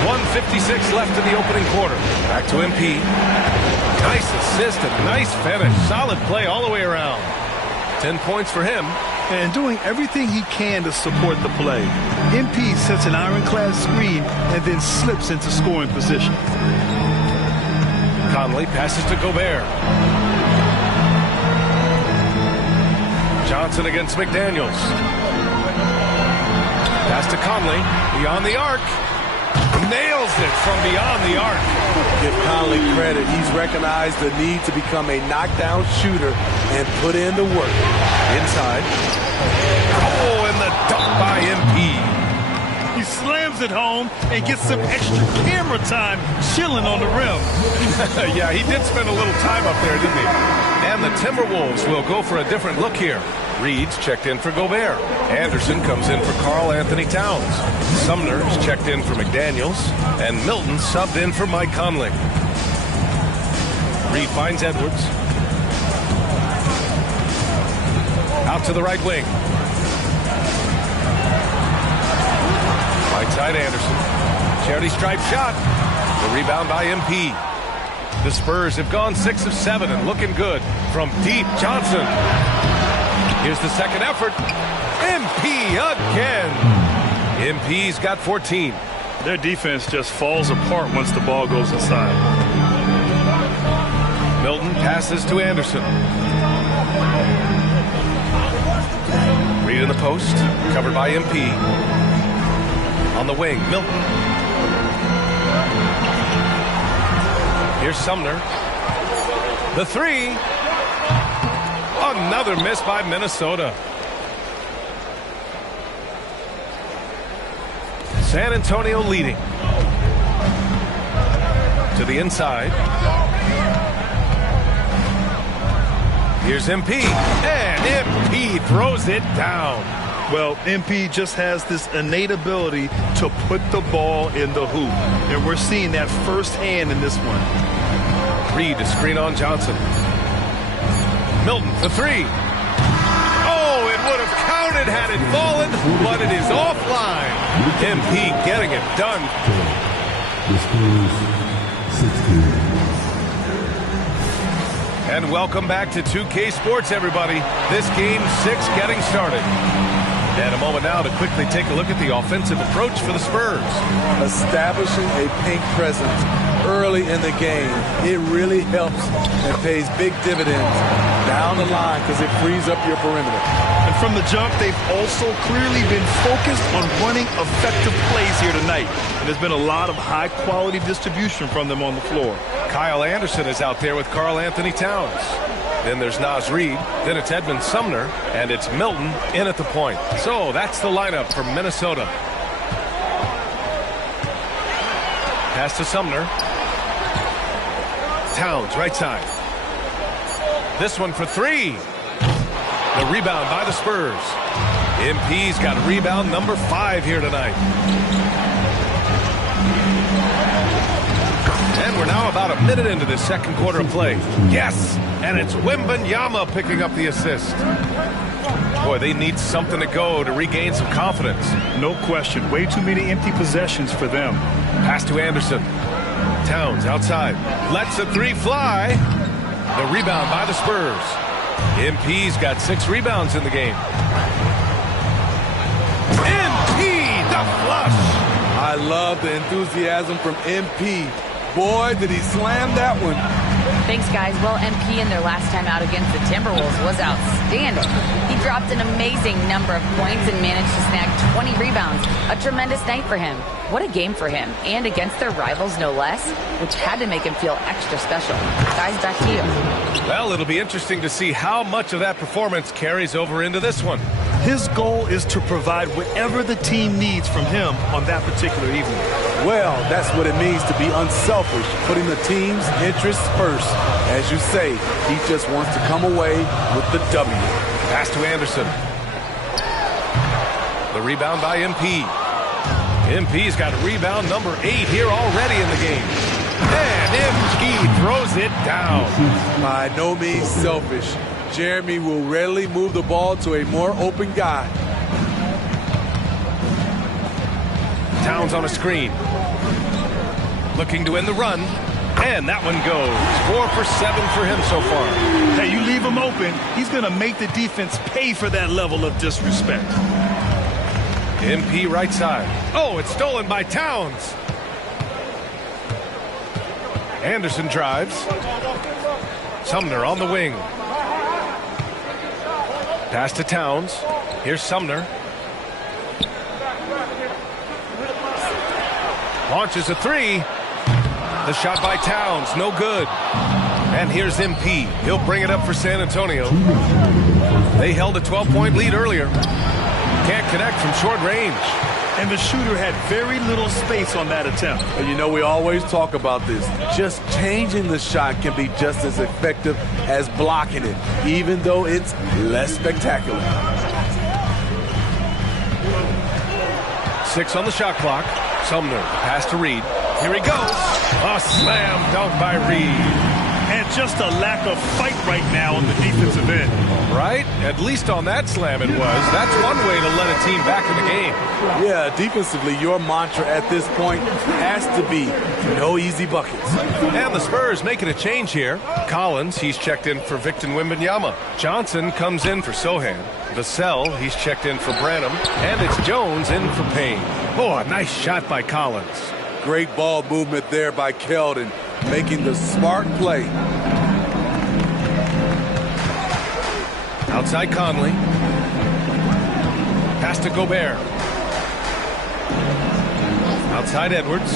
1:56 left in the opening quarter. Back to MP. Nice assist and nice finish. Solid play all the way around. 10 points for him. And doing everything he can to support the play. MP sets an ironclad screen and then slips into scoring position. Conley passes to Gobert. Johnson against McDaniels. Pass to Conley. Beyond the arc. Nails it from beyond the arc. Give Conley credit. He's recognized the need to become a knockdown shooter and put in the work. Inside. Oh, and the dunk by MP. He slams it home and gets some extra camera time chilling on the rim. Yeah, he did spend a little time up there, didn't he? And the Timberwolves will go for a different look here. Reed's checked in for Gobert. Anderson comes in for Karl Anthony Towns. Sumner's checked in for McDaniels. And Milton subbed in for Mike Conley. Reed finds Edwards. Out to the right wing. Right side Anderson. Charity stripe shot. The rebound by MP. The Spurs have gone 6 of 7 and looking good. From deep, Johnson. Here's the second effort. MP again. MP's got 14. Their defense just falls apart once the ball goes inside. Milton passes to Anderson. Reed in the post. Covered by MP. On the wing, Milton. Here's Sumner. The 3. Another miss by Minnesota. San Antonio leading. To the inside. Here's MP. And MP throws it down. Well, MP just has this innate ability to put the ball in the hoop. And we're seeing that firsthand in this one. Reed to screen on Johnson. Milton for 3. Oh, it would have counted had it fallen, but it is offline. MP getting it done. And welcome back to 2K Sports, everybody. This game 6 getting started. And a moment now to quickly take a look at the offensive approach for the Spurs. Establishing a paint presence early in the game, it really helps and pays big dividends down the line because it frees up your perimeter. And from the jump, they've also clearly been focused on running effective plays here tonight. And there's been a lot of high-quality distribution from them on the floor. Kyle Anderson is out there with Karl Anthony Towns. Then there's Naz Reid. Then it's Edmund Sumner. And it's Milton in at the point. So that's the lineup for Minnesota. Pass to Sumner. Towns, right side. This one for 3. The rebound by the Spurs. MP's got rebound number 5 here tonight. And we're now about a minute into this second quarter of play. Yes, and it's Wembanyama picking up the assist. Boy, they need something to go to regain some confidence. No question. Way too many empty possessions for them. Pass to Anderson. Towns outside. Lets the three fly. The rebound by the Spurs. MP's got 6 rebounds in the game. MP, the flush. I love the enthusiasm from MP. Boy, did he slam that one. Thanks, guys. Well, MP in their last time out against the Timberwolves was outstanding. He dropped an amazing number of points and managed to snag 20 rebounds. A tremendous night for him. What a game for him. And against their rivals, no less, which had to make him feel extra special. Guys, back to you. Well, it'll be interesting to see how much of that performance carries over into this one. His goal is to provide whatever the team needs from him on that particular evening. Well, that's what it means to be unselfish, putting the team's interests first. As you say, he just wants to come away with the W. Pass to Anderson. The rebound by MP. MP's got rebound number 8 here already in the game. And MP throws it down. By no means selfish. Jeremy will readily move the ball to a more open guy. Towns on a screen. Looking to win the run. And that one goes. 4 for 7 for him so far. Hey, you leave him open, he's going to make the defense pay for that level of disrespect. MP right side. Oh, it's stolen by Towns. Anderson drives. Sumner on the wing. Pass to Towns. Here's Sumner. Launches a 3. The shot by Towns, no good. And here's MP. He'll bring it up for San Antonio. They held a 12-point lead earlier. Can't connect from short range. And the shooter had very little space on that attempt. And you know, we always talk about this. Just changing the shot can be just as effective as blocking it, even though it's less spectacular. 6 on the shot clock. Sumner, pass to Reed. Here he goes. A slam dunk by Reed. And just a lack of fight right now on the defensive end. Right? At least on that slam it was. That's one way to let a team back in the game. Yeah, defensively, your mantra at this point has to be no easy buckets. And the Spurs making a change here. Collins, he's checked in for Victor Wembanyama. Johnson comes in for Sohan. Vassell, he's checked in for Branham. And it's Jones in for Payne. Oh, a nice shot by Collins. Great ball movement there by Keldon, making the smart play. Outside Conley. Pass to Gobert. Outside Edwards.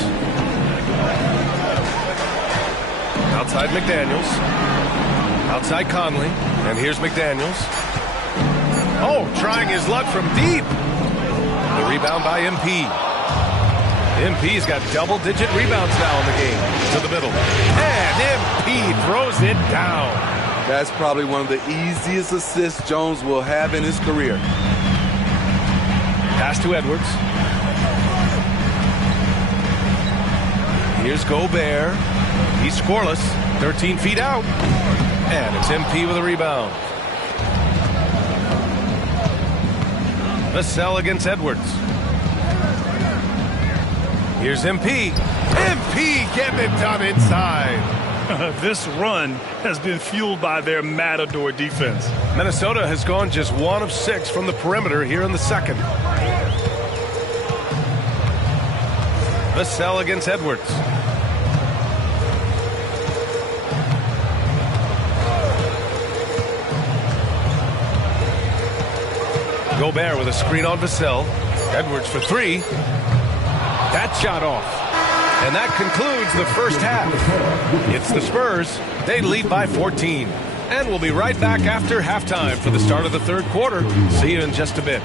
Outside McDaniels. Outside Conley. And here's McDaniels. Oh, trying his luck from deep. The rebound by MP. MP's got double-digit rebounds now in the game. To the middle. And MP throws it down. That's probably one of the easiest assists Jones will have in his career. Pass to Edwards. Here's Gobert. He's scoreless. 13 feet out. And it's MP with a rebound. Vassell against Edwards. Here's MP. MP getting it done inside. This run has been fueled by their Matador defense. Minnesota has gone just 1 of 6 from the perimeter here in the second. Vassell against Edwards. Gobert with a screen on Vassell. Edwards for 3. That shot off. And that concludes the first half. It's the Spurs. They lead by 14. And we'll be right back after halftime for the start of the third quarter. See you in just a bit.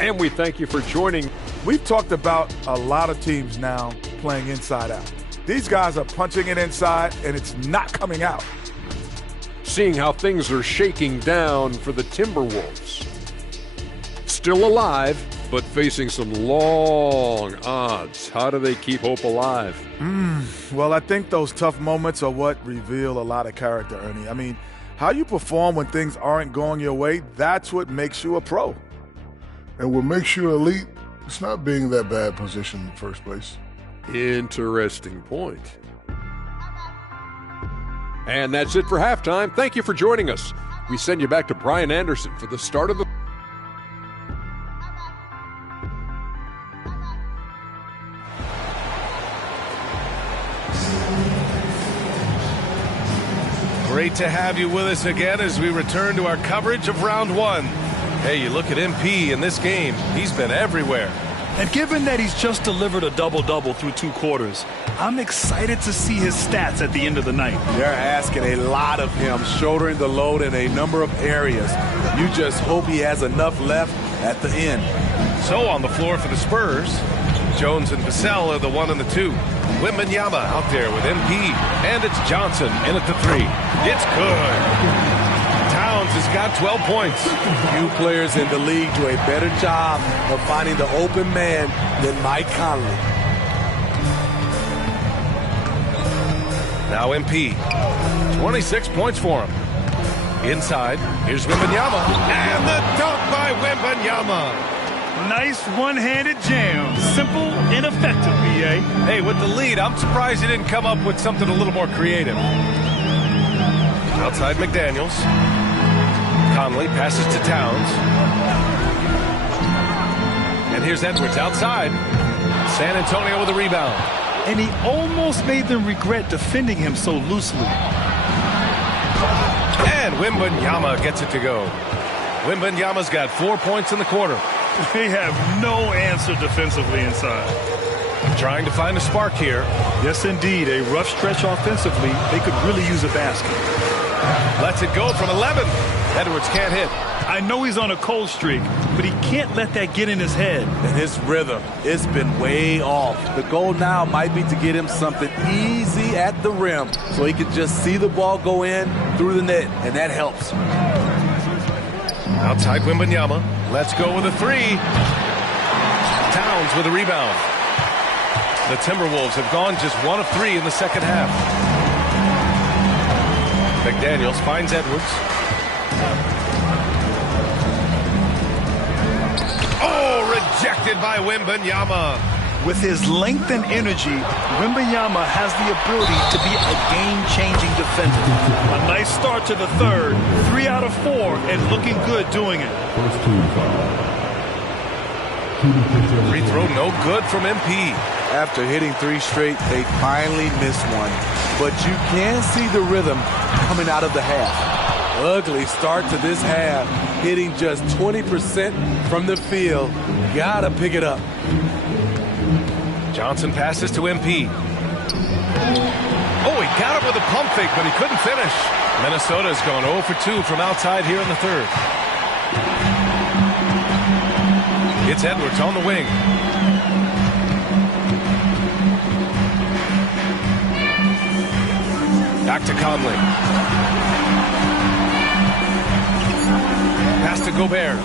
And we thank you for joining. We've talked about a lot of teams now playing inside out. These guys are punching it inside, and it's not coming out. Seeing how things are shaking down for the Timberwolves. still alive, but facing some long odds. How do they keep hope alive? Well, I think those tough moments are what reveal a lot of character, Ernie. I mean, how you perform when things aren't going your way, that's what makes you a pro. And what makes you elite, it's not being that bad position in the first place. Interesting point. And that's it for halftime. Thank you for joining us. We send you back to Brian Anderson for the start of the... Great to have you with us again as we return to our coverage of round one. Hey, you look at MP in this game, he's been everywhere. And given that he's just delivered a double-double through 2 quarters, I'm excited to see his stats at the end of the night. They're asking a lot of him, shouldering the load in a number of areas. You just hope he has enough left at the end. So on the floor for the Spurs, Jones and Vassell are the 1 and the 2. Wembanyama out there with MP, and it's Johnson in at the 3. It's good. Towns has got 12 points. Few players in the league do a better job of finding the open man than Mike Conley. Now MP, 26 points for him. Inside, here's Wembanyama, and the dunk by Wembanyama. Nice one-handed jam. Simple and effective, B.A. Hey, with the lead, I'm surprised he didn't come up with something a little more creative. Outside McDaniels. Conley passes to Towns. And here's Edwards outside. San Antonio with a rebound. And he almost made them regret defending him so loosely. And Wembanyama gets it to go. Wembanyama's got 4 points in the quarter. They have no answer defensively inside. Trying to find a spark here. Yes, indeed. A rough stretch offensively. They could really use a basket. Lets it go from 11. Edwards can't hit. I know he's on a cold streak, but he can't let that get in his head. And his rhythm, it's been way off. The goal now might be to get him something easy at the rim so he can just see the ball go in through the net, and that helps. Outside Wembanyama. Let's go with a 3. Towns with a rebound. The Timberwolves have gone just 1 of 3 in the second half. McDaniels finds Edwards. Oh, rejected by Wembanyama. With his length and energy, Wembanyama has the ability to be a game-changing defender. A nice start to the third, 3 out of 4, and looking good doing it. Free throw no good from MP. After hitting 3 straight, they finally missed one. But you can see the rhythm coming out of the half. Ugly start to this half, hitting just 20% from the field. Gotta pick it up. Johnson passes to MP. Oh, he got it with a pump fake, but he couldn't finish. Minnesota's gone 0 for 2 from outside here in the third. It's Edwards on the wing. Back to Conley. Pass to Gobert.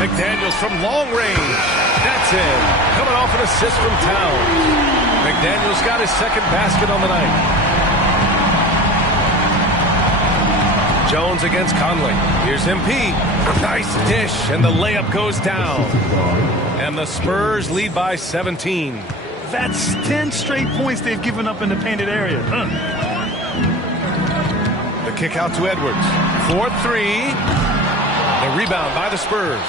McDaniels from long range. That's it. Coming off an assist from Towns. McDaniels got his second basket on the night. Jones against Conley. Here's MP. Nice dish, and the layup goes down. And the Spurs lead by 17. That's 10 straight points they've given up in the painted area. The kick out to Edwards. 4-3. The rebound by the Spurs.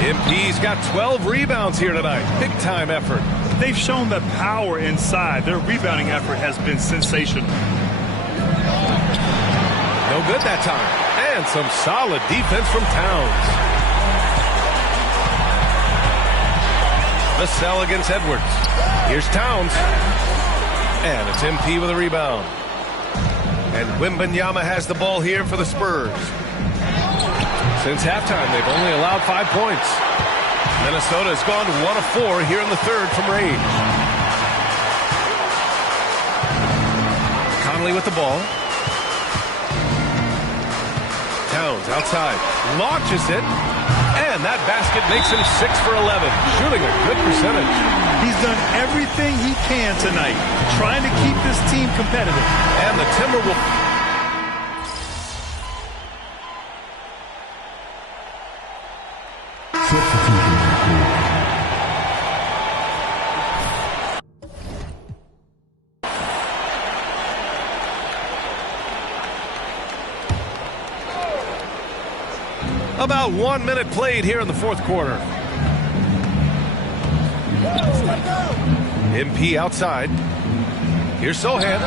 MP's got 12 rebounds here tonight. Big time effort. They've shown the power inside. Their rebounding effort has been sensational. No good that time. And some solid defense from Towns. Vassell against Edwards. Here's Towns. And it's MP with a rebound. And Wembanyama has the ball here for the Spurs. Since halftime, they've only allowed 5 points. Minnesota has gone 1 of 4 here in the third from range. Conley with the ball. Towns outside. Launches it. And that basket makes him 6 for 11, shooting a good percentage. He's done everything he can tonight, trying to keep this team competitive. And the Timberwolves. About 1 minute played here in the fourth quarter. MP outside. Here's Sohan.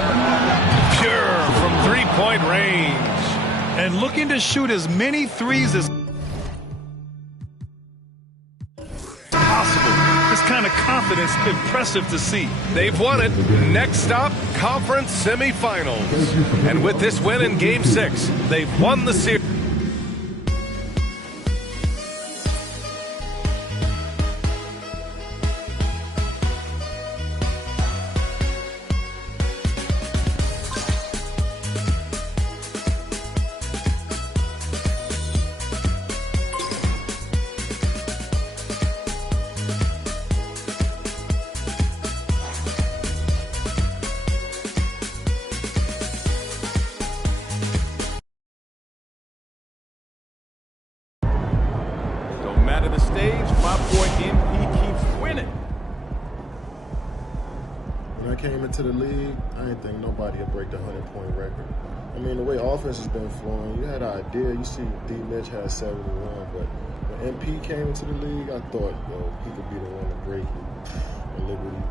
Pure from three-point range. And looking to shoot as many threes as possible. This kind of confidence, impressive to see. They've won it. Next stop, conference semifinals. And with this win in Game 6, they've won the series. The stage, my boy MP keeps winning. When I came into the league, I didn't think nobody would break the 100-point record. I mean, the way offense has been flowing, you had an idea. You see D. Mitch had 71, but when MP came into the league, I thought, he could be the one to break it. And look what he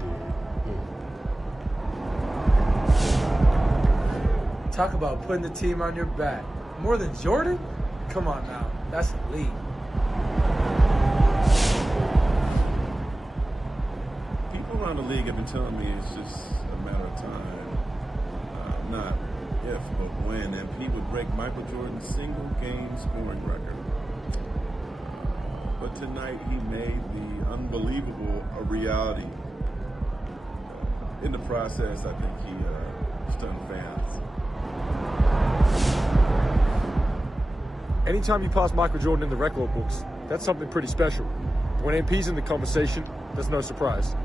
did. Talk about putting the team on your back. More than Jordan? Come on now. That's elite. Around the league have been telling me it's just a matter of time, not if, but when MP would break Michael Jordan's single-game scoring record. But tonight he made the unbelievable a reality. In the process, I think he stunned fans. Anytime you pass Michael Jordan in the record books, that's something pretty special. When MP's in the conversation, there's no surprise.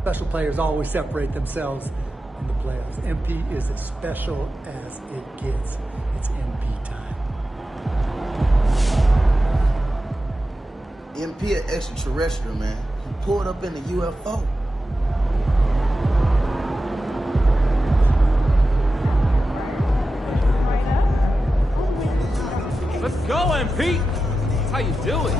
Special players always separate themselves in the playoffs. MP is as special as it gets. It's MP time. MP an extraterrestrial, man. He pulled up in the UFO. Let's go, MP. That's how you do it.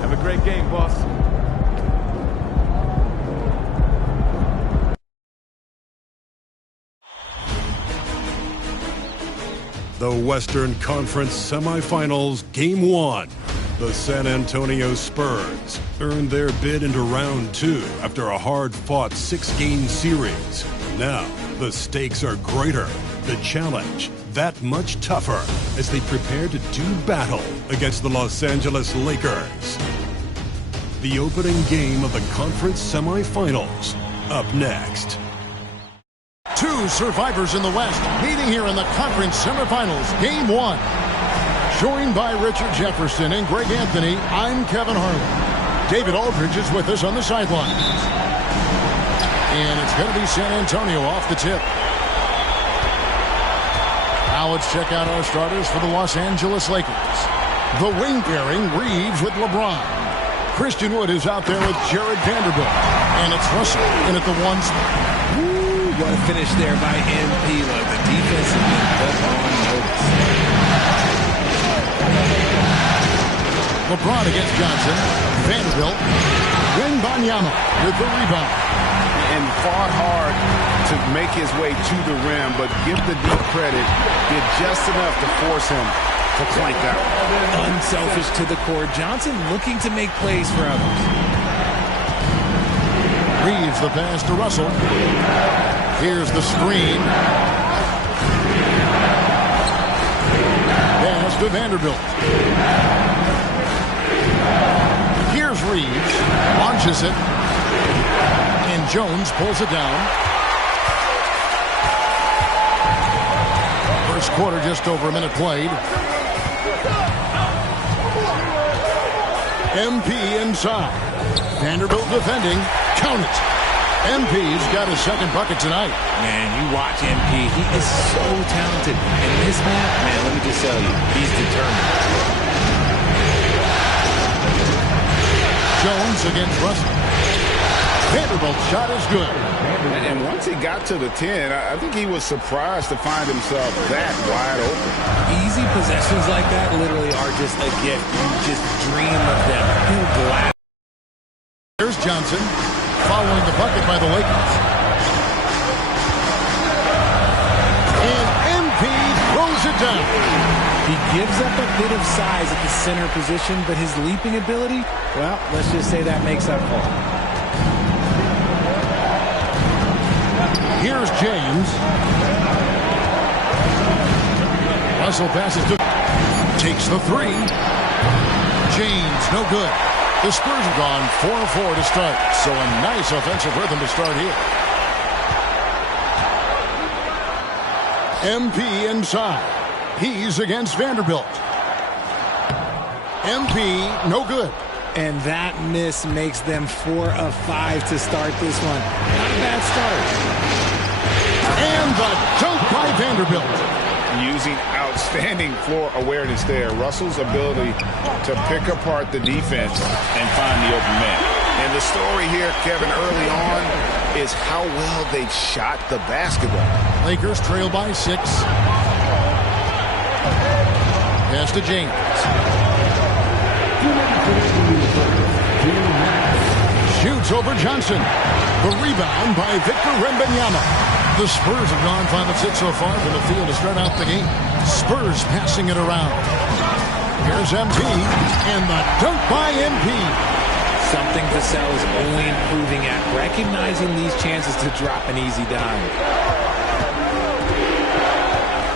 Have a great game, boss. The Western Conference Semifinals, Game 1. The San Antonio Spurs earned their bid into Round 2 after a hard-fought 6-game series. Now, the stakes are greater, the challenge that much tougher as they prepare to do battle against the Los Angeles Lakers. The opening game of the conference semifinals. Up next. Two survivors in the West meeting here in the conference semifinals. Game 1. Joined by Richard Jefferson and Greg Anthony, I'm Kevin Harlan. David Aldridge is with us on the sidelines. And it's going to be San Antonio off the tip. Now let's check out our starters for the Los Angeles Lakers. The wing pairing, Reeves with LeBron. Christian Wood is out there with Jared Vanderbilt. And it's Russell in at the 1 spot. Ooh, what a finish there by MP. The defense has been put on notice. LeBron against Johnson. Vanderbilt. Wembanyama with the rebound. And fought hard to make his way to the rim, but give the deep credit, did just enough to force him to clank out. Unselfish to the core. Johnson looking to make plays for others. Reeves the pass to Russell. Here's the screen. Pass to Vanderbilt. Here's Reeves. Launches it. And Jones pulls it down. First quarter, just over a minute played. MP inside. Vanderbilt defending. Count it. MP's got his second bucket tonight. Man, you watch MP. He is so talented. And this man, let me just tell you, he's determined. Jones against Russell. Vanderbilt's shot is good. And once he got to the 10, I think he was surprised to find himself that wide open. Easy possessions like that literally are just a gift. You just dream of them. He'll blast. There's Johnson following the bucket by the Lakers. And MP throws it down. He gives up a bit of size at the center position, but his leaping ability, well, let's just say that makes up for it. Here's James. Russell passes to... Takes the 3. James, no good. The Spurs have gone 4-4 to start. So a nice offensive rhythm to start here. MP inside. He's against Vanderbilt. MP, no good. And that miss makes them 4 of 5 to start this one. Not a bad start. And the dunk by Vanderbilt. Using outstanding floor awareness there. Russell's ability to pick apart the defense and find the open man. And the story here, Kevin, early on is how well they shot the basketball. Lakers trail by 6. Pass to James. Shoots over Johnson. The rebound by Victor Wembanyama. The Spurs have gone 5 of 6 so far from the field to start out the game. Spurs passing it around. Here's MP, and the dunk by MP. Something Vassell is only improving at, recognizing these chances to drop an easy dime.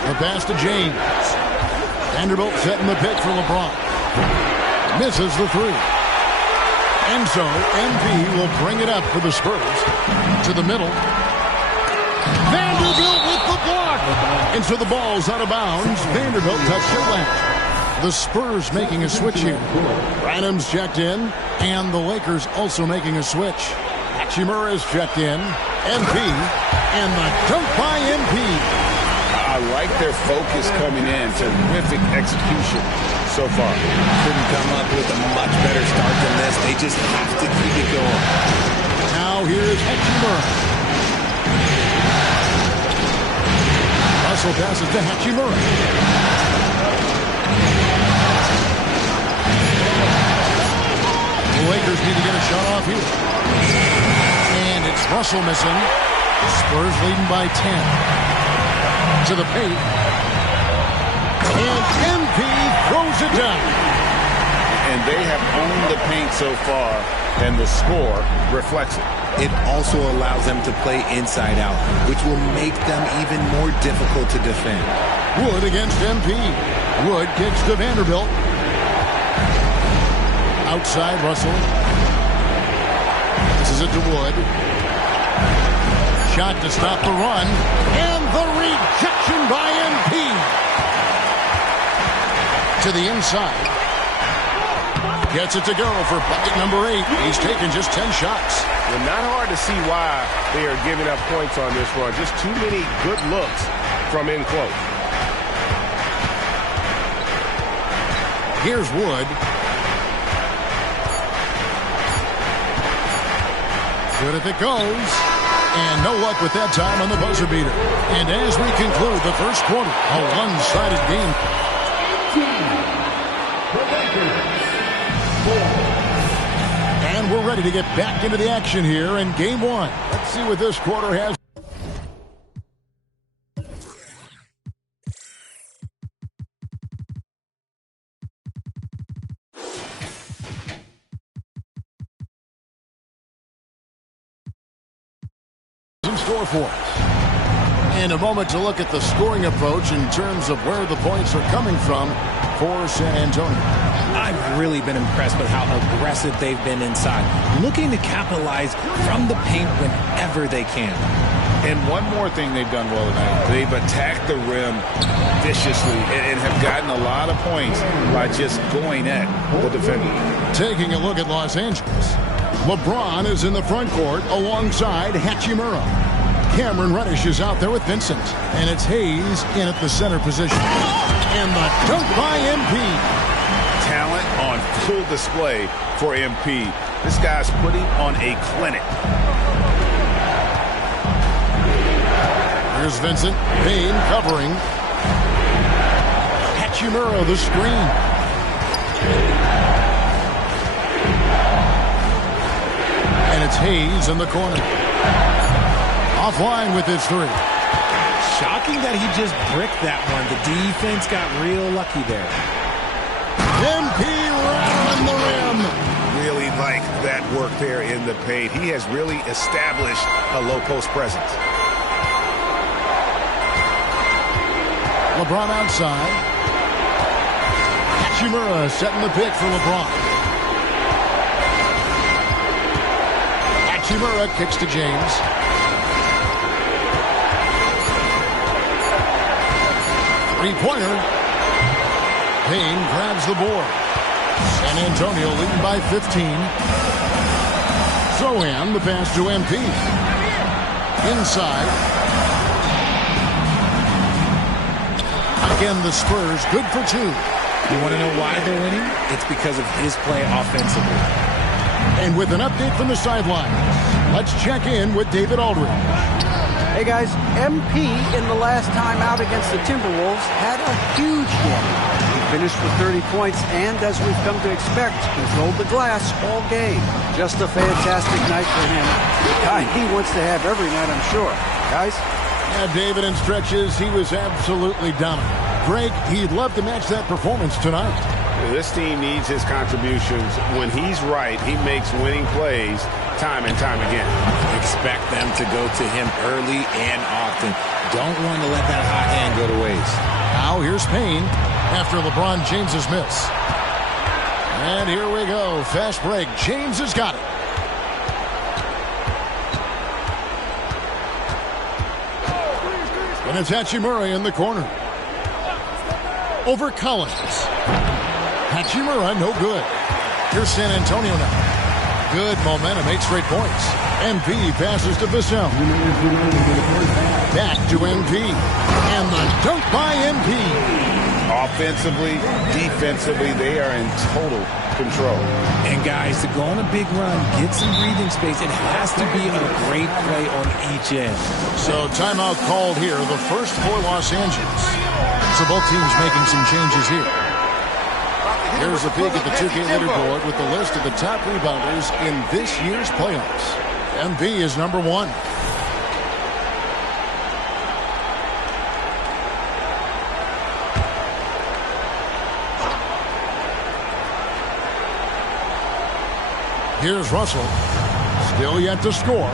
The pass to James. Vanderbilt setting the pick for LeBron. Misses the 3. And so MP will bring it up for the Spurs. To the middle. Vanderbilt with the block. And so the ball's out of bounds. Vanderbilt touched it last. The Spurs making a switch here. Branham's checked in. And the Lakers also making a switch. Hachimura's checked in. MP. And the dunk by MP. I like their focus coming in. Terrific execution so far. Couldn't come up with a much better start than this. They just have to keep it going. Now here's Hachimura. Russell passes to Hachimura. The Lakers need to get a shot off here. And it's Russell missing. Spurs leading by 10. To the paint. And MP throws it down. And they have owned the paint so far, and the score reflects it. It also allows them to play inside out, which will make them even more difficult to defend. Wood against MP. Wood kicks to Vanderbilt. Outside Russell. Passes it to Wood. Shot to stop the run. And the rejection by MP. To the inside. Gets it to go for bucket number 8. He's taken just 10 shots. Well, not hard to see why they are giving up points on this run. Just too many good looks from in close. Here's Wood. Good if it goes. And no luck with that time on the buzzer beater. And as we conclude the first quarter, a one-sided game. And we're ready to get back into the action here in game 1. Let's see what this quarter has. In store for us. And a moment to look at the scoring approach in terms of where the points are coming from for San Antonio. I've really been impressed with how aggressive they've been inside, looking to capitalize from the paint whenever they can. And one more thing they've done well tonight, they've attacked the rim viciously and have gotten a lot of points by just going at the defender. Taking a look at Los Angeles. LeBron is in the front court alongside Hachimura. Cameron Reddish is out there with Vincent. And it's Hayes in at the center position. And the dunk by MP. Talent on full display for MP. This guy's putting on a clinic. Here's Vincent. Payne covering. Hachimura the screen. And it's Hayes in the corner. Offline with his 3. Shocking that he just bricked that one. The defense got real lucky there. MP rattling the rim. Really like that work there in the paint. He has really established a low post presence. LeBron outside. Hachimura setting the pick for LeBron. Hachimura kicks to James. Three-pointer. Payne grabs the board. San Antonio leading by 15. Sohan, the pass to MP. Inside. Again, the Spurs good for 2. You want to know why they're winning? It's because of his play offensively. And with an update from the sideline, let's check in with David Aldridge. Hey guys, MP in the last time out against the Timberwolves had a huge game. He finished with 30 points and, as we've come to expect, controlled the glass all game. Just a fantastic night for him. The kind he wants to have every night, I'm sure. Guys? Yeah, David, in stretches, he was absolutely dominant. Greg, he'd love to match that performance tonight. This team needs his contributions. When he's right, he makes winning plays time and time again. Expect them to go to him early and often. Don't want to let that hot hand go to waste. Now here's Payne after LeBron James's miss. And here we go. Fast break. James has got it. And it's Hachimura in the corner. Over Collins. Hachimura, no good. Here's San Antonio now. Good momentum, 8 straight points. MP passes to Vassell. Back to MP. And the dunk by MP. Offensively, defensively, they are in total control. And guys, to go on a big run, get some breathing space, it has to be a great play on each end. So timeout called here, the first for Los Angeles. So both teams making some changes here. Here's a peek at the 2K leaderboard with the list of the top rebounders in this year's playoffs. MP is number 1. Here's Russell. Still yet to score.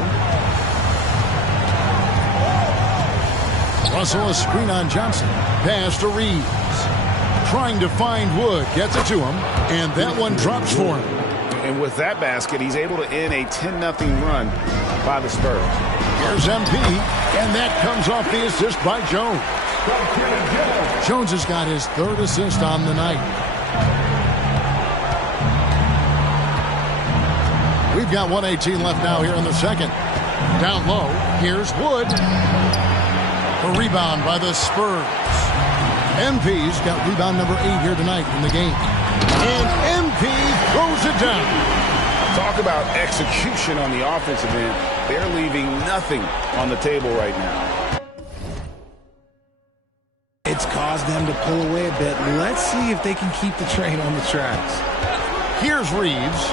Russell, a screen on Johnson. Pass to Reeves. Trying to find Wood. Gets it to him. And that one drops for him. And with that basket, he's able to end a 10-0 run by the Spurs. Here's MP, and that comes off the assist by Jones. Jones has got his third assist on the night. We've got 1:18 left now here in the second. Down low, here's Wood. A rebound by the Spurs. MP's got rebound number 8 here tonight in the game. And MP throws it down. Talk about execution on the offensive end. They're leaving nothing on the table right now. It's caused them to pull away a bit. Let's see if they can keep the train on the tracks. Here's Reeves.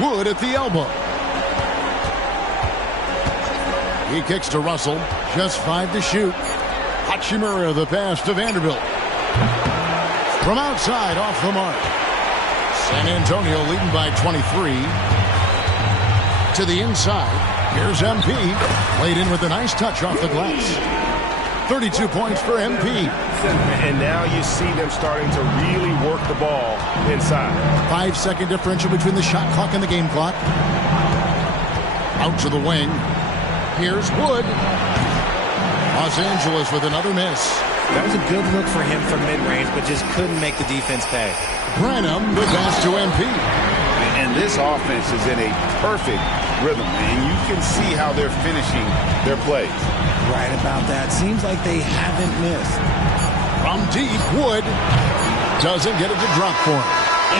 Wood at the elbow. He kicks to Russell. Just 5 to shoot. Hachimura the pass to Vanderbilt. From outside, off the mark. San Antonio leading by 23. To the inside. Here's MP. Played in with a nice touch off the glass. 32 points for MP. And now you see them starting to really work the ball inside. 5-second differential between the shot clock and the game clock. Out to the wing. Here's Wood. Los Angeles with another miss. That was a good look for him from mid-range, but just couldn't make the defense pay. Branham, the pass to MP. And this offense is in a perfect rhythm, and you can see how they're finishing their plays. Right about that. Seems like they haven't missed. From deep, Wood doesn't get it to drop for him.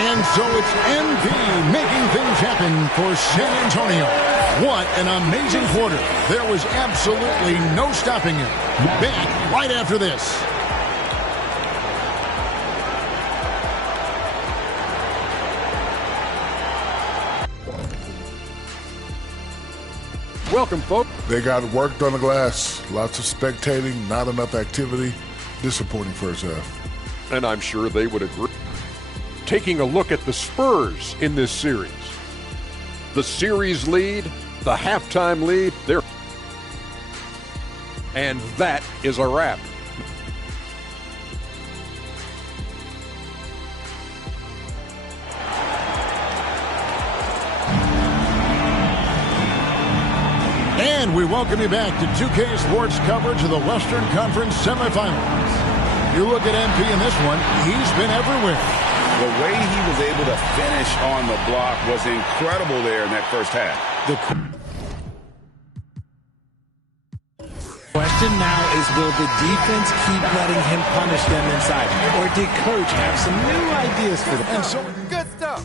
And so it's MP making things happen for San Antonio. What an amazing quarter. There was absolutely no stopping him. Back right after this. Welcome, folks. They got worked on the glass. Lots of spectating, not enough activity. Disappointing first half. And I'm sure they would agree. Taking a look at the Spurs in this series. The series lead, the halftime lead, and that is a wrap. And we welcome you back to 2K Sports coverage of the Western Conference semifinals. You look at MP in this one, he's been everywhere. The way he was able to finish on the block was incredible there in that first half. The question now is, will the defense keep letting him punish them inside? Or did Coach have some new ideas for them? And so, good stuff.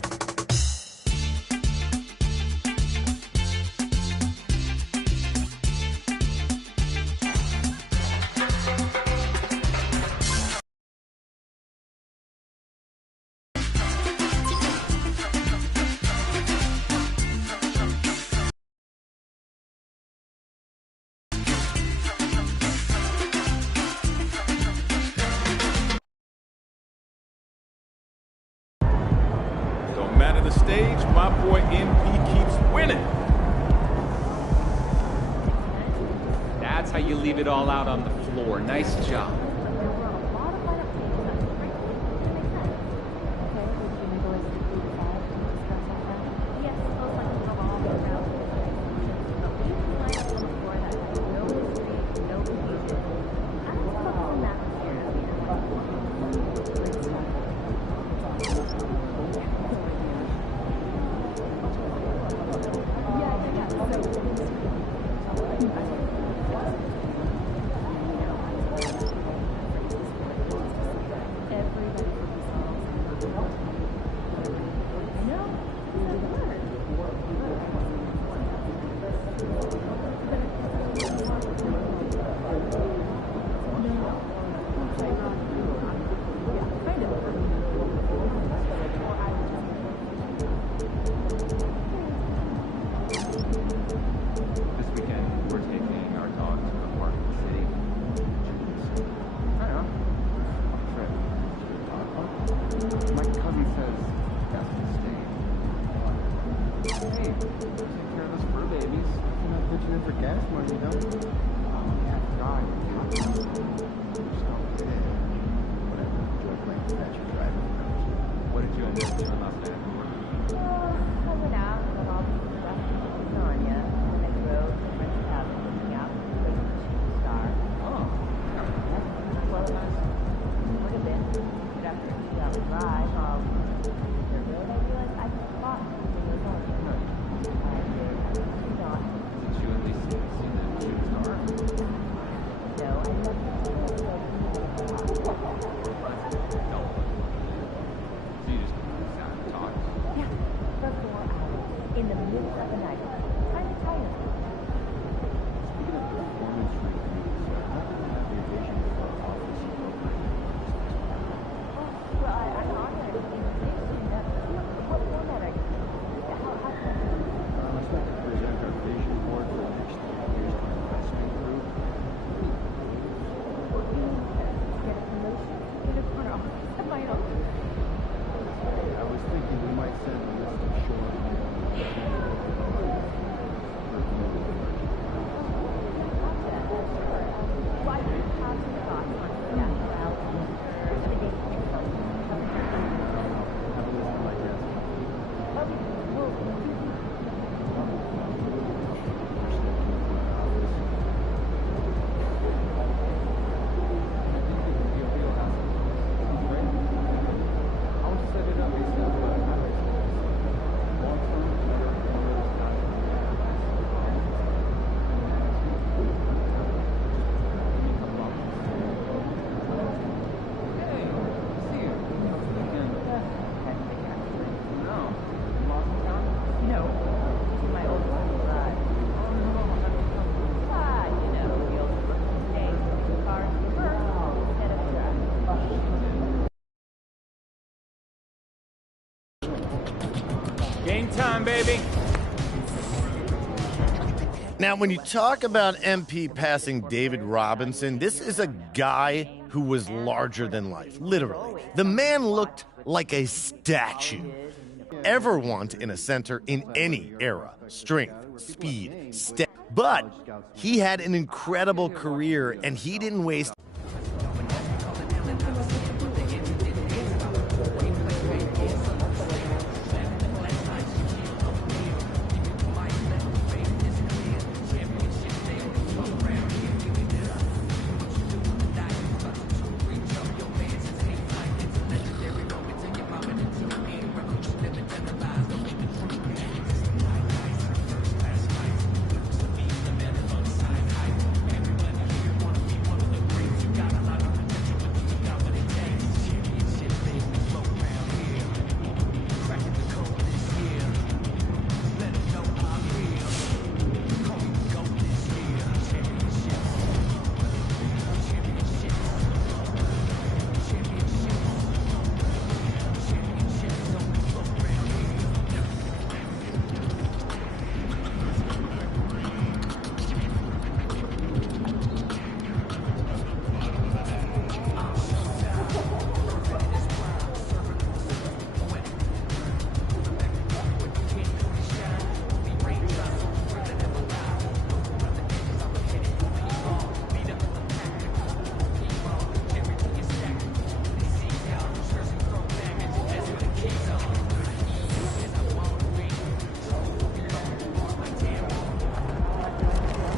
Matter the stage, my boy MP keeps winning. That's how you leave it all out on the floor. Nice job. What did you in the middle of the night. Kind of tired. Speaking of performance reviews, how did you have your vision for offensive program? Well, I'm honored. What format are you? How I'd like to present our vision board for the next 3 years to investment group. get a promotion in a corner office of my own? I was thinking we might send a list of short Game time, baby. Now, when you talk about MP passing David Robinson, this is a guy who was larger than life, literally. The man looked like a statue. Ever want in a center in any era. Strength, speed, step. But he had an incredible career, and he didn't waste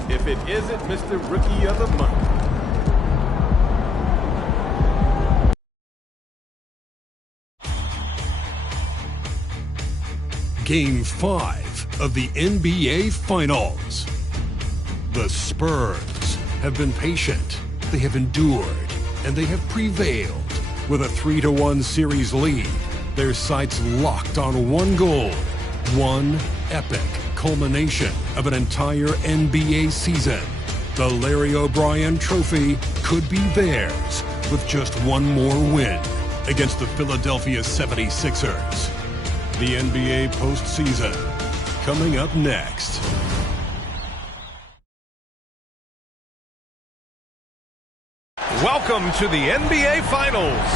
If it isn't Mr. Rookie of the Month. Game 5 of the NBA Finals. The Spurs have been patient, they have endured, and they have prevailed. With a 3-1 series lead, their sights locked on one goal, one epic culmination of an entire NBA season. The Larry O'Brien Trophy could be theirs with just one more win against the Philadelphia 76ers. The NBA postseason coming up next. Welcome to the NBA Finals.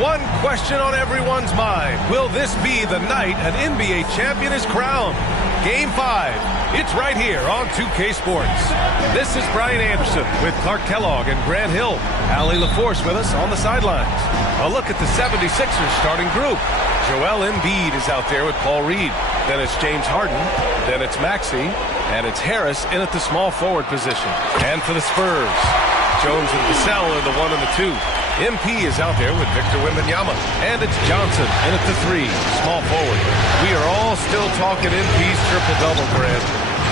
One question on everyone's mind. Will this be the night an NBA champion is crowned? Game 5. It's right here on 2K Sports. This is Brian Anderson with Clark Kellogg and Grant Hill. Allie LaForce with us on the sidelines. A look at the 76ers starting group. Joel Embiid is out there with Paul Reed. Then it's James Harden. Then it's Maxey. And it's Harris in at the small forward position. And for the Spurs, Jones and Vassell are the 1 and the 2. MP is out there with Victor Wembanyama. And it's Johnson in at the 3, small forward. We are all still talking MP's triple-double, Grant.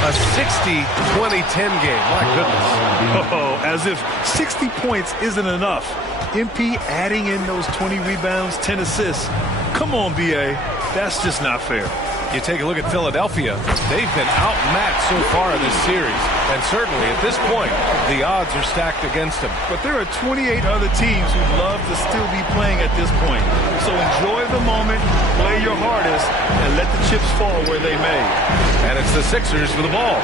A 60-20-10 game. My goodness. Oh, as if 60 points isn't enough. MP adding in those 20 rebounds, 10 assists. Come on, BA. That's just not fair. You take a look at Philadelphia. They've been outmatched so far in this series. And certainly at this point, the odds are stacked against them. But there are 28 other teams who'd love to still be playing at this point. So enjoy the moment, play your hardest, and let the chips fall where they may. And it's the Sixers with the ball.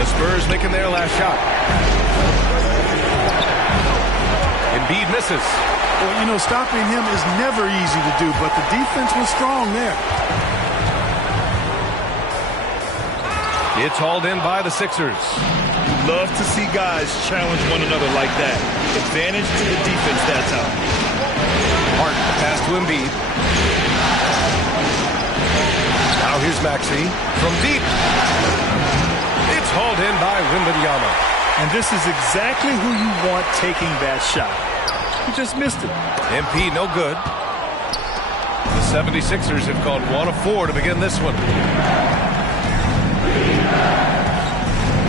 The Spurs making their last shot. Embiid misses. Well, you know, stopping him is never easy to do, but the defense was strong there. It's hauled in by the Sixers. Love to see guys challenge one another like that. Advantage to the defense that time. Harden, pass to Embiid. Now here's Maxey from deep. It's hauled in by Wembanyama. And this is exactly who you want taking that shot. He just missed it. MP no good. The 76ers have gone 1 of 4 to begin this one.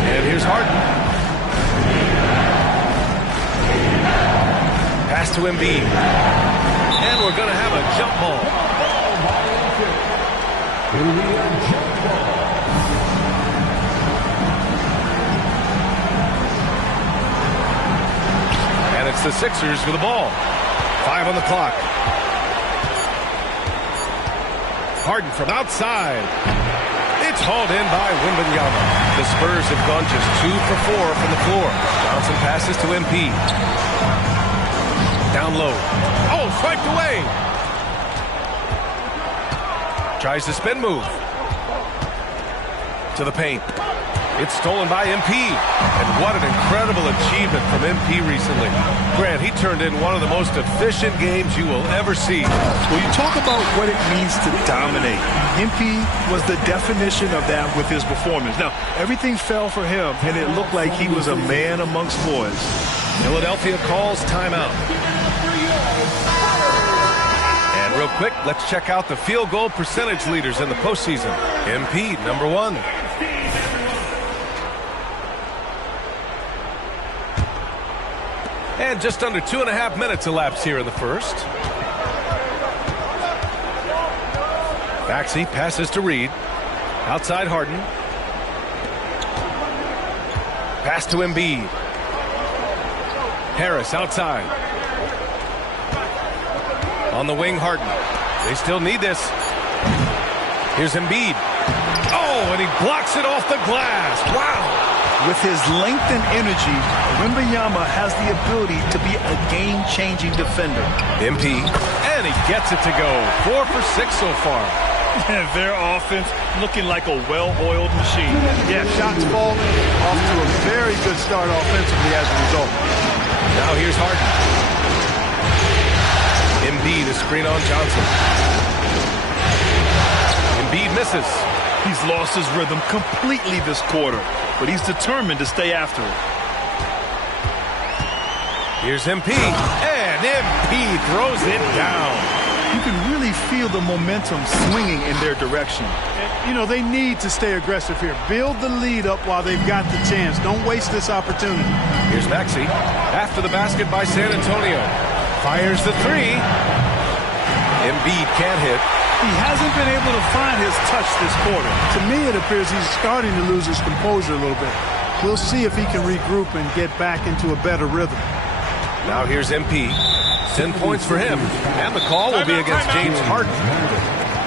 And here's Harden. Pass to Embiid. And we're going to have a jump ball. And it's the Sixers with the ball. 5 on the clock. Harden from outside. It's hauled in by Wembanyama. The Spurs have gone just 2 for 4 from the floor. Johnson passes to MP. Down low. Oh, swiped away. Tries to spin move. To the paint. It's stolen by MP. And what an incredible achievement from MP recently. Grant, he turned in one of the most efficient games you will ever see. Well, you talk about what it means to dominate. MP was the definition of that with his performance. Now, everything fell for him, and it looked like he was a man amongst boys. Philadelphia calls timeout. And real quick, let's check out the field goal percentage leaders in the postseason. MP, number 1. And just under 2.5 minutes elapsed here in the first. Maxey passes to Reed. Outside Harden. Pass to Embiid. Harris outside. On the wing, Harden. They still need this. Here's Embiid. Oh, and he blocks it off the glass. Wow. With his length and energy, Wembanyama has the ability to be a game-changing defender. MP, and he gets it to go. 4 for 6 so far. And their offense looking like a well-oiled machine. Yeah, shots falling, off to a very good start offensively as a result. Now here's Harden. Embiid, the screen on Johnson. Embiid misses. He's lost his rhythm completely this quarter, but he's determined to stay after it. Here's MP, and MP throws it down. You can really feel the momentum swinging in their direction. You know, they need to stay aggressive here. Build the lead up while they've got the chance. Don't waste this opportunity. Here's Maxey. After the basket by San Antonio. Fires the 3. Embiid can't hit. He hasn't been able to find his touch this quarter. To me, it appears he's starting to lose his composure a little bit. We'll see if he can regroup and get back into a better rhythm. Now here's MP. 10 points for him. And the call will be against James Harden.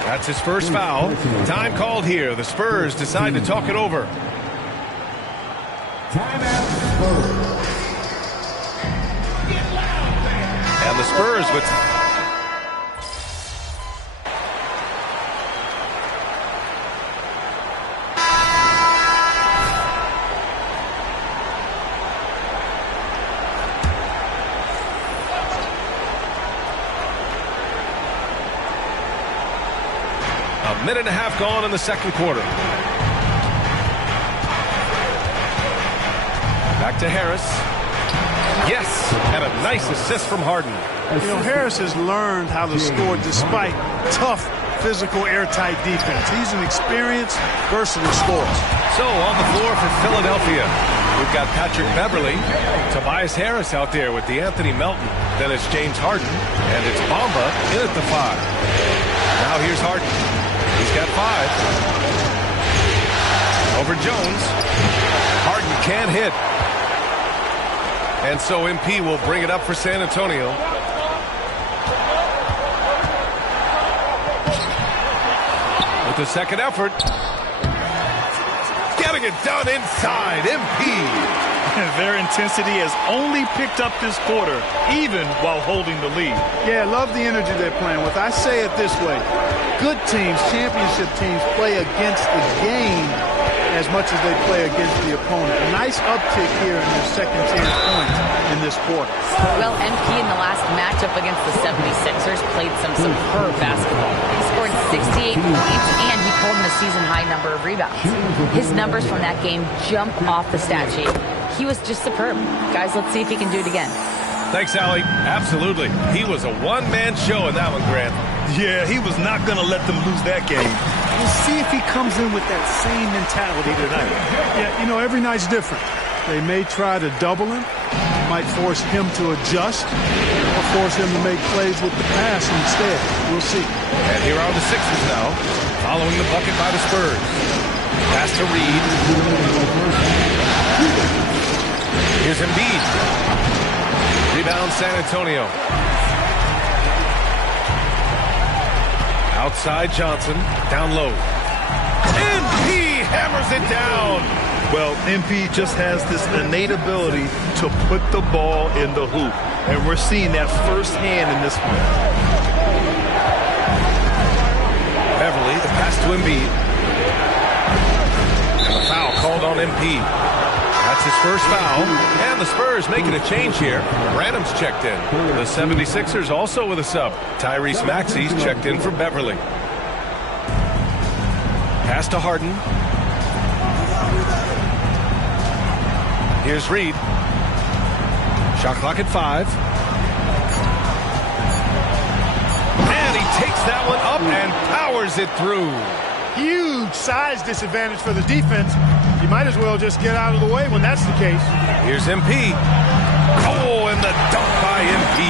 That's his first foul. Time called here. The Spurs decide to talk it over. And the Spurs with... minute and a half gone in the second quarter. Back to Harris. Yes, and a nice assist from Harden. You know, Harris has learned how to score despite tough, physical, airtight defense. He's an experienced, versatile scorer. So on the floor for Philadelphia, we've got Patrick Beverley, Tobias Harris out there with DeAnthony Melton. Then it's James Harden, and it's Bamba in at the 5. Now here's Harden. He's got 5. Over Jones. Harden can't hit. And so MP will bring it up for San Antonio. With the second effort. Getting it done inside. MP. Their intensity has only picked up this quarter, even while holding the lead. Yeah, I love the energy they're playing with. I say it this way. Good teams, championship teams, play against the game as much as they play against the opponent. A nice uptick here in their second chance points in this quarter. Well, MP in the last matchup against the 76ers played some superb basketball. He scored 68 points, and he pulled in a season-high number of rebounds. His numbers from that game jump off the stat sheet. He was just superb. Guys, let's see if he can do it again. Thanks, Allie. Absolutely. He was a one-man show in that one, Grant. Yeah, he was not going to let them lose that game. We'll see if he comes in with that same mentality tonight. Yeah, you know, every night's different. They may try to double him, might force him to adjust, or force him to make plays with the pass instead. We'll see. And here are the Sixers now, following the bucket by the Spurs. Pass to Reed. Here's Embiid. Rebound San Antonio. Outside Johnson. Down low. MP hammers it down. Well, MP just has this innate ability to put the ball in the hoop. And we're seeing that firsthand in this one. Beverly, the pass to Embiid. And the foul called on MP. That's his first foul. And the Spurs making a change here. Branham's checked in. The 76ers also with a sub. Tyrese Maxey's checked in for Beverly. Pass to Harden. Here's Reed. Shot clock at 5. And he takes that one up and powers it through. Huge size disadvantage for the defense. You might as well just get out of the way when that's the case. Here's MP. Oh, and the dunk by MP.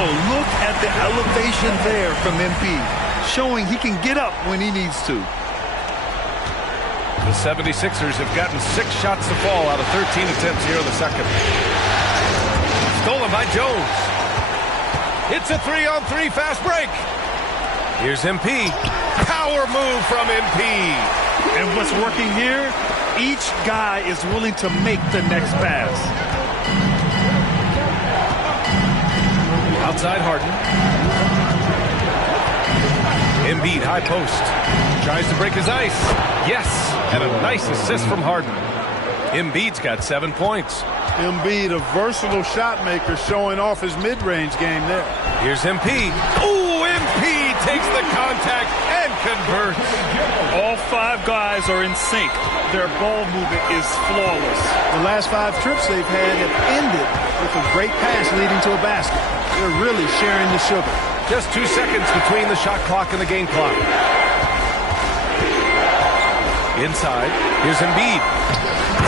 Oh, look at the elevation there from MP, showing he can get up when he needs to. The 76ers have gotten 6 shots to fall out of 13 attempts here in the second. Stolen by Jones. It's a 3-on-3 fast break. Here's MP. Power move from MP. And what's working here, each guy is willing to make the next pass. Outside Harden. Embiid high post. Tries to break his ice. Yes, and a nice assist from Harden. Embiid's got 7 points. Embiid, a versatile shot maker, showing off his mid-range game there. Here's MP. Ooh, MP takes the contact and converts. All 5 guys are in sync. Their ball movement is flawless. The last 5 trips they've had have ended with a great pass leading to a basket. They're really sharing the sugar. Just 2 seconds between the shot clock and the game clock. Inside, here's Embiid.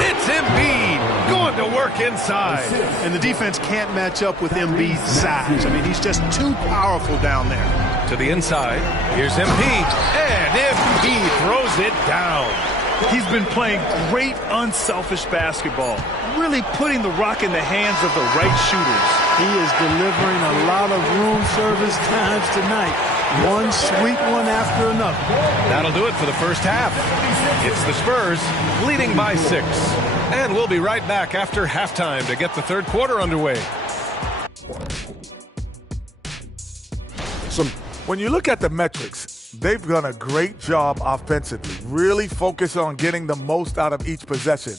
It's Embiid going to work inside. And the defense can't match up with Embiid's size. I mean, he's just too powerful down there. To the inside, here's MP. And MP throws it down. He's been playing great unselfish basketball, really putting the rock in the hands of the right shooters. He is delivering a lot of room service times tonight. One sweet one after another. That'll do it for the first half. It's the Spurs leading by 6. And we'll be right back after halftime to get the third quarter underway. When you look at the metrics, they've done a great job offensively. Really focus on getting the most out of each possession.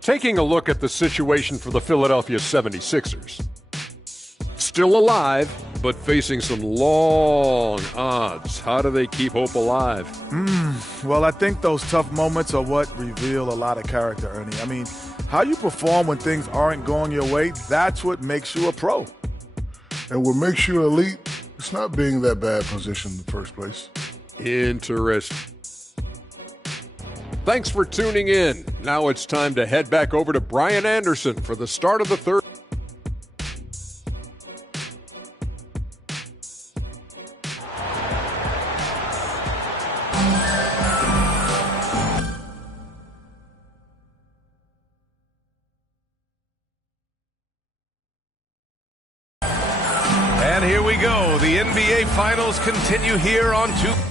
Taking a look at the situation for the Philadelphia 76ers. Still alive, but facing some long odds. How do they keep hope alive? Well, I think those tough moments are what reveal a lot of character, Ernie. I mean, how you perform when things aren't going your way, that's what makes you a pro. And what makes you elite, it's not being in that bad position in the first place. Interesting. Thanks for tuning in. Now it's time to head back over to Brian Anderson for the start of the third. the NBA Finals continue here on 2K.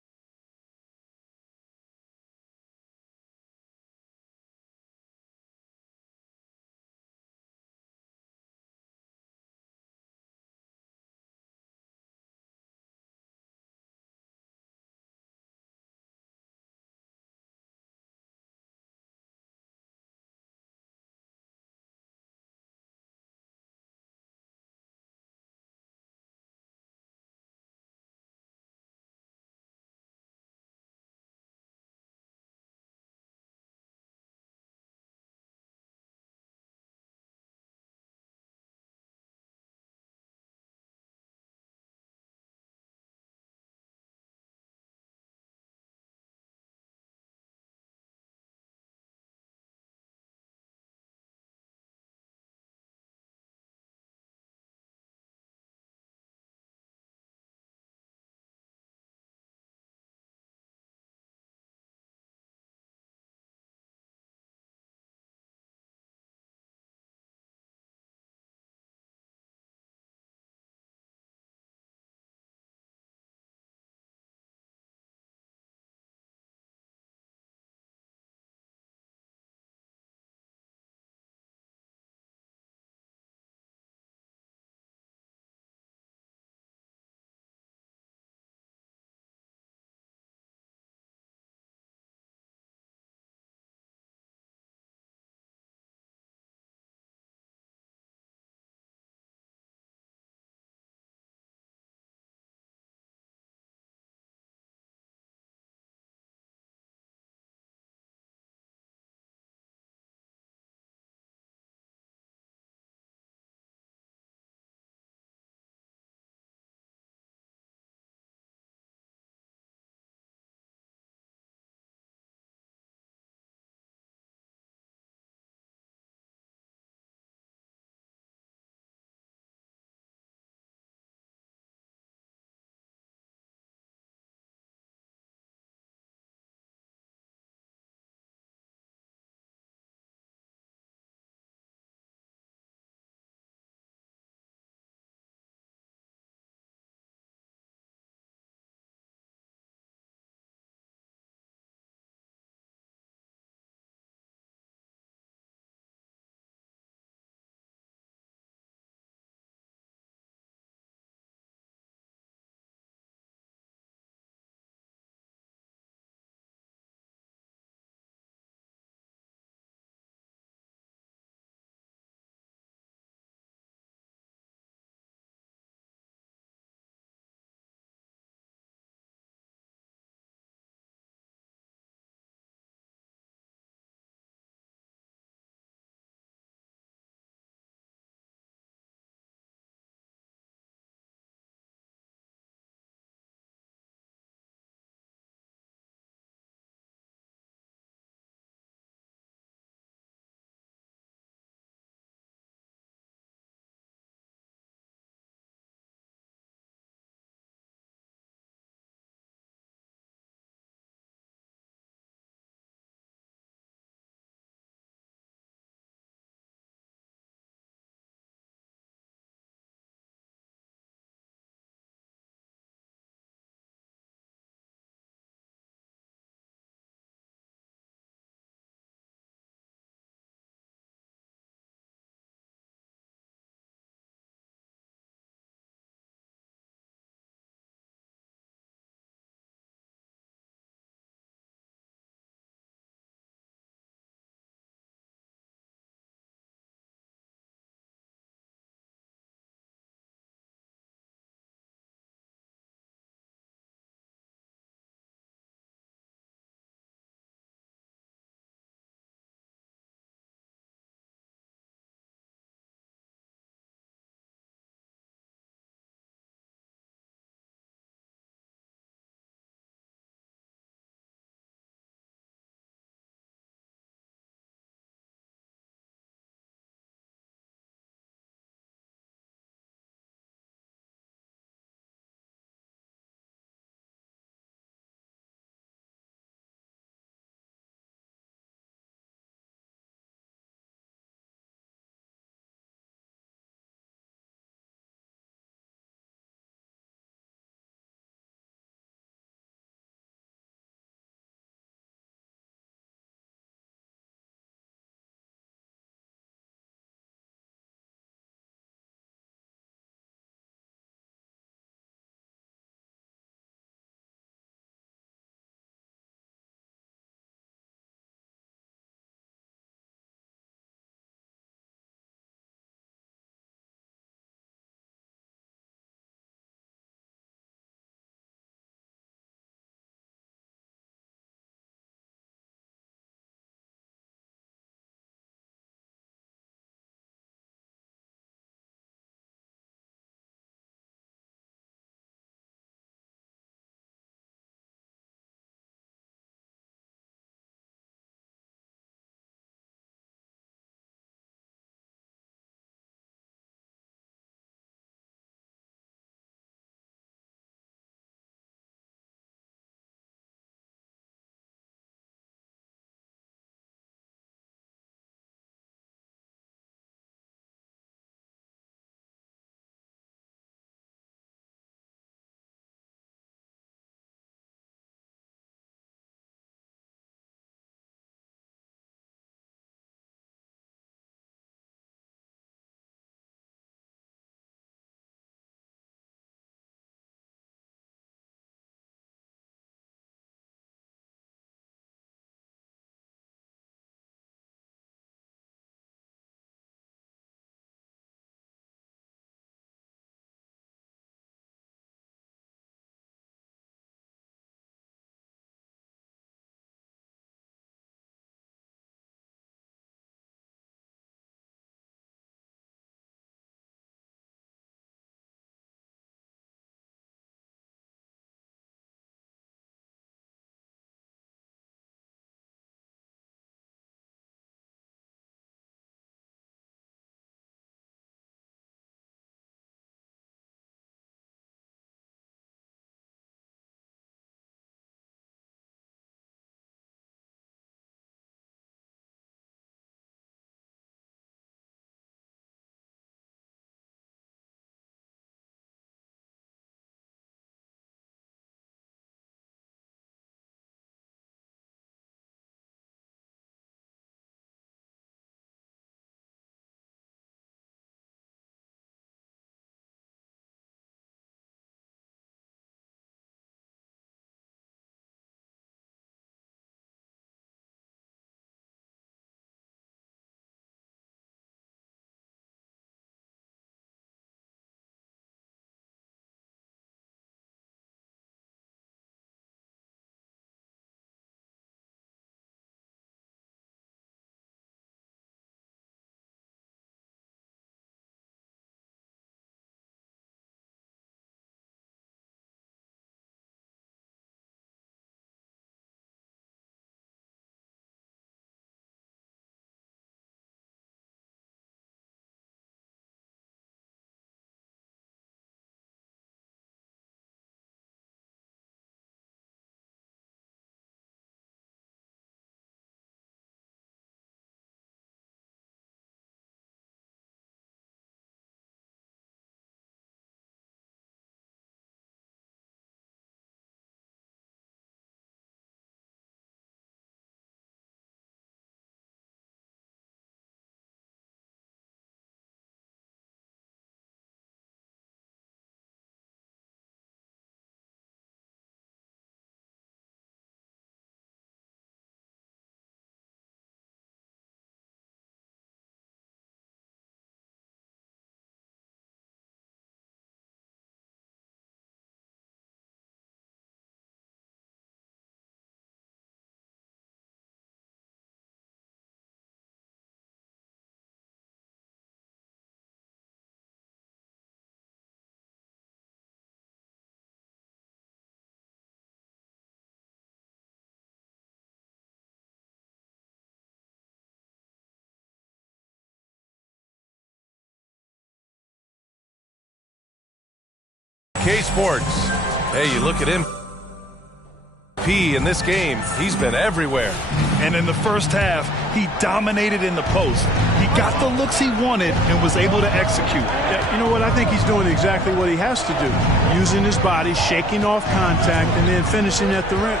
2K Sports. Hey, you look at MP in this game, he's been everywhere. And in the first half, he dominated in the post. He got the looks he wanted and was able to execute. Yeah, you know what? I think he's doing exactly what he has to do. Using his body, shaking off contact, and then finishing at the rim.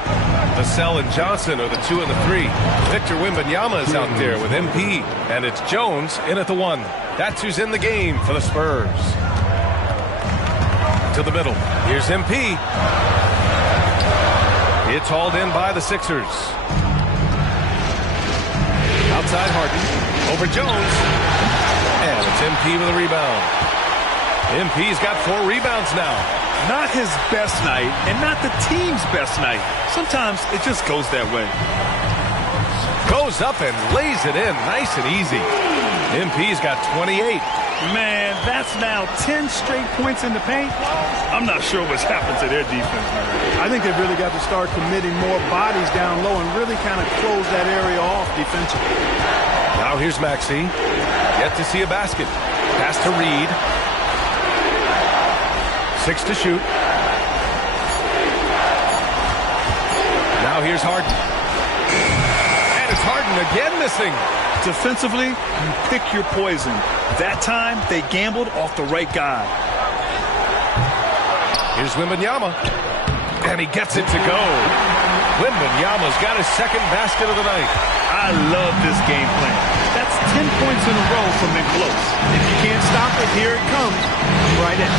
Vassell and Johnson are the 2 and the 3. Victor Wembanyama is out there with MP. And it's Jones in at the 1. That's who's in the game for the Spurs. To the middle. Here's MP. It's hauled in by the Sixers. Outside Harden. Over Jones. And it's MP with a rebound. MP's got 4 rebounds now. Not his best night and not the team's best night. Sometimes it just goes that way. Goes up and lays it in nice and easy. MP's got 28. Man, that's now 10 straight points in the paint. I'm not sure what's happened to their defense, man. I think they've really got to start committing more bodies down low and really kind of close that area off defensively. Now here's Maxey. Yet to see a basket. Pass to Reed. 6 to shoot. Now here's Harden. And it's Harden again missing. Defensively, you pick your poison. That time, they gambled off the right guy. Here's Wembanyama. And he gets it to go. Wembanyama's got his second basket of the night. I love this game plan. That's 10 points in a row from in close. If you can't stop it, here it comes. Right in.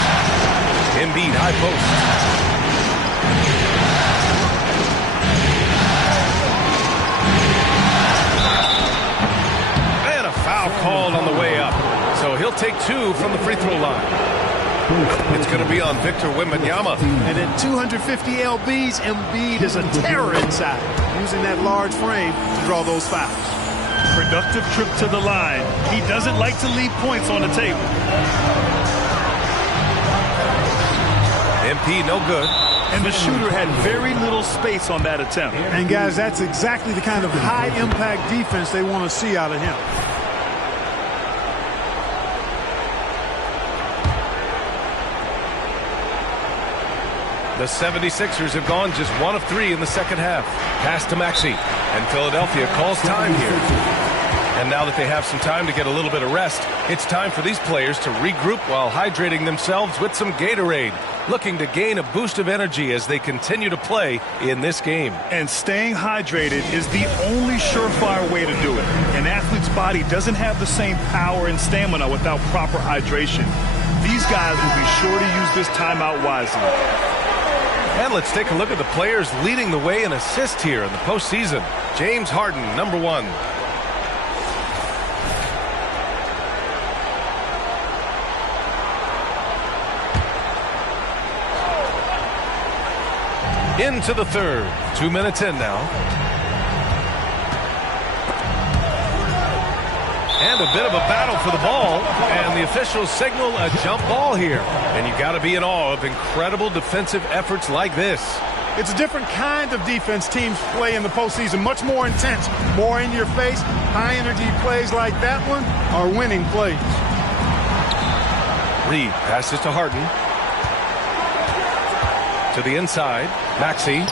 Embiid high post. Foul called on the way up. So he'll take 2 from the free throw line. It's going to be on Victor Wembanyama. And at 250 lbs, Embiid is a terror inside, using that large frame to draw those fouls. Productive trip to the line. He doesn't like to leave points on the table. MP no good. And the shooter had very little space on that attempt. And guys, that's exactly the kind of high-impact defense they want to see out of him. The 76ers have gone just 1 of 3 in the second half. Pass to Maxey. And Philadelphia calls time here. And now that they have some time to get a little bit of rest, it's time for these players to regroup while hydrating themselves with some Gatorade, looking to gain a boost of energy as they continue to play in this game. And staying hydrated is the only surefire way to do it. An athlete's body doesn't have the same power and stamina without proper hydration. These guys will be sure to use this timeout wisely. And let's take a look at the players leading the way in assists here in the postseason. James Harden, number 1. Into the third. 2 minutes in now. And a bit of a battle for the ball. And the officials signal a jump ball here. And you got to be in awe of incredible defensive efforts like this. It's a different kind of defense teams play in the postseason. Much more intense, more in your face. High-energy plays like that one are winning plays. Reed passes to Harden. To the inside. Maxey.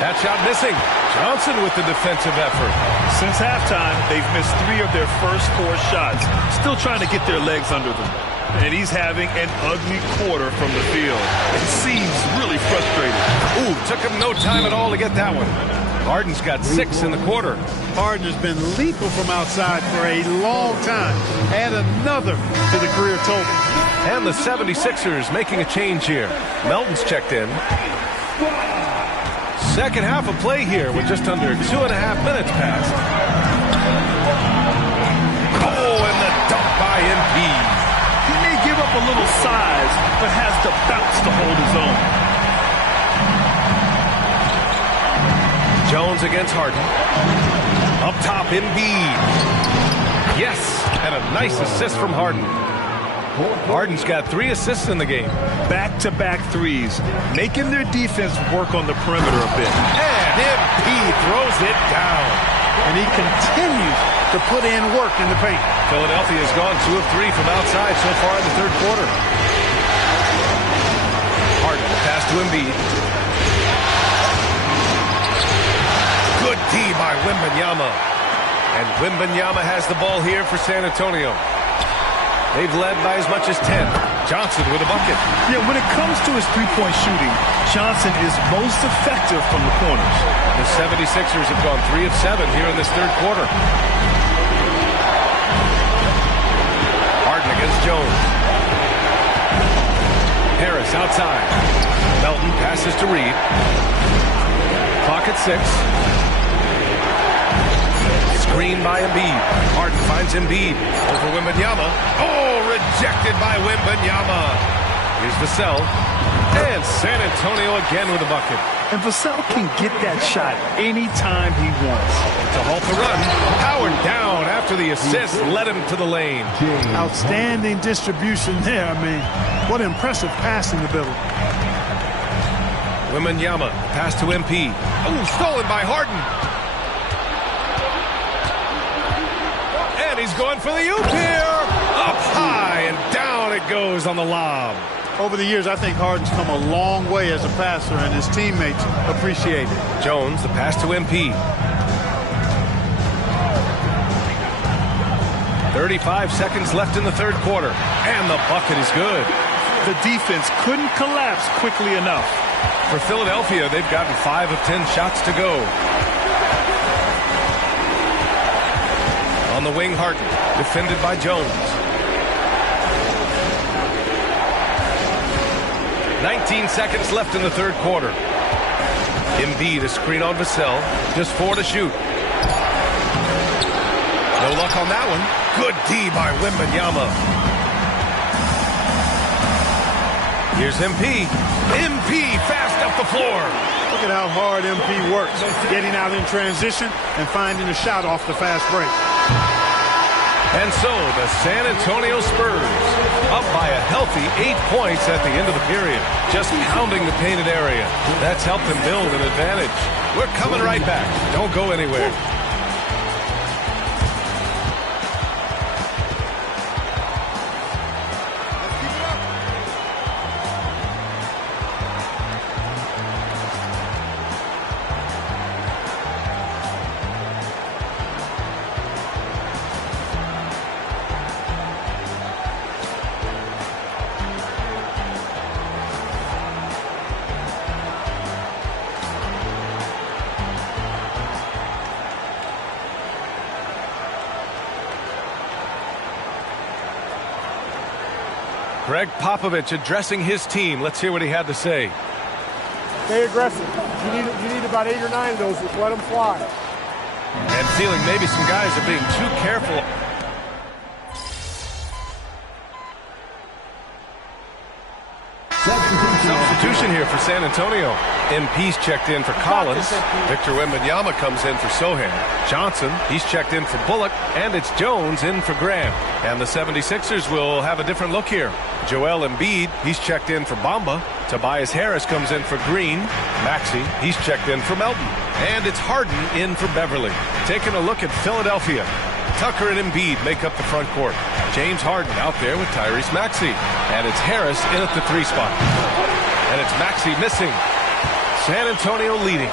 That shot missing. Johnson with the defensive effort. Since halftime, they've missed 3 of their first 4 shots. Still trying to get their legs under them. And he's having an ugly quarter from the field. It seems really frustrating. Ooh, took him no time at all to get that one. Harden's got 6 in the quarter. Harden has been lethal from outside for a long time. Add another to the career total. And the 76ers making a change here. Melton's checked in. Second half of play here with just under 2.5 minutes passed. Oh, and the dunk by MP. He may give up a little size, but has the bounce to hold his own. Jones against Harden. Up top, Embiid. Yes, and a nice assist from Harden. Harden's got 3 assists in the game. Back-to-back threes, making their defense work on the perimeter a bit. And MP throws it down. And he continues to put in work in the paint. Philadelphia has gone 2 of 3 from outside so far in the third quarter. pass to Embiid. Good D by Wembanyama. And Wembanyama has the ball here for San Antonio. They've led by as much as 10. Johnson with a bucket. Yeah, when it comes to his three-point shooting, Johnson is most effective from the corners. The 76ers have gone 3 of 7 here in this third quarter. Harden against Jones. Harris outside. Melton passes to Reed. Clock at 6. Screen by Embiid. Harden finds Embiid over Wembanyama. Oh, rejected by Wembanyama. Here's Vassell. And San Antonio again with a bucket. And Vassell can get that shot anytime he wants. To halt the run. Powered down after the assist led him to the lane. Outstanding distribution there. I mean, what impressive passing ability. Wembanyama, pass to MP. Oh, stolen by Harden. And he's going for the oop here. Up high and down it goes on the lob. Over the years, I think Harden's come a long way as a passer, and his teammates appreciate it. Jones, the pass to MP. 35 seconds left in the third quarter, and the bucket is good. The defense couldn't collapse quickly enough. For Philadelphia, they've gotten 5 of 10 shots to go. On the wing, Harden, defended by Jones. 19 seconds left in the third quarter. Embiid, a screen on Vassell. Just 4 to shoot. No luck on that one. Good D by Wembanyama. Here's MP. MP fast up the floor. Look at how hard MP works, getting out in transition and finding a shot off the fast break. And so the San Antonio Spurs up by a healthy 8 points at the end of the period. Just pounding the painted area. That's helped them build an advantage. We're coming right back. Don't go anywhere. Greg Popovich addressing his team. Let's hear what he had to say. Stay aggressive. You need about 8 or 9 of those. Just let them fly. And feeling maybe some guys are being too careful. Substitution here for San Antonio. MP's checked in for Collins. Victor Wembanyama comes in for Sohan. Johnson, he's checked in for Bullock. And it's Jones in for Graham. And the 76ers will have a different look here. Joel Embiid, he's checked in for Bamba. Tobias Harris comes in for Green. Maxey, he's checked in for Melton. And it's Harden in for Beverly. Taking a look at Philadelphia. Tucker and Embiid make up the front court. James Harden out there with Tyrese Maxey. And it's Harris in at the 3 spot. And it's Maxey missing. San Antonio leading.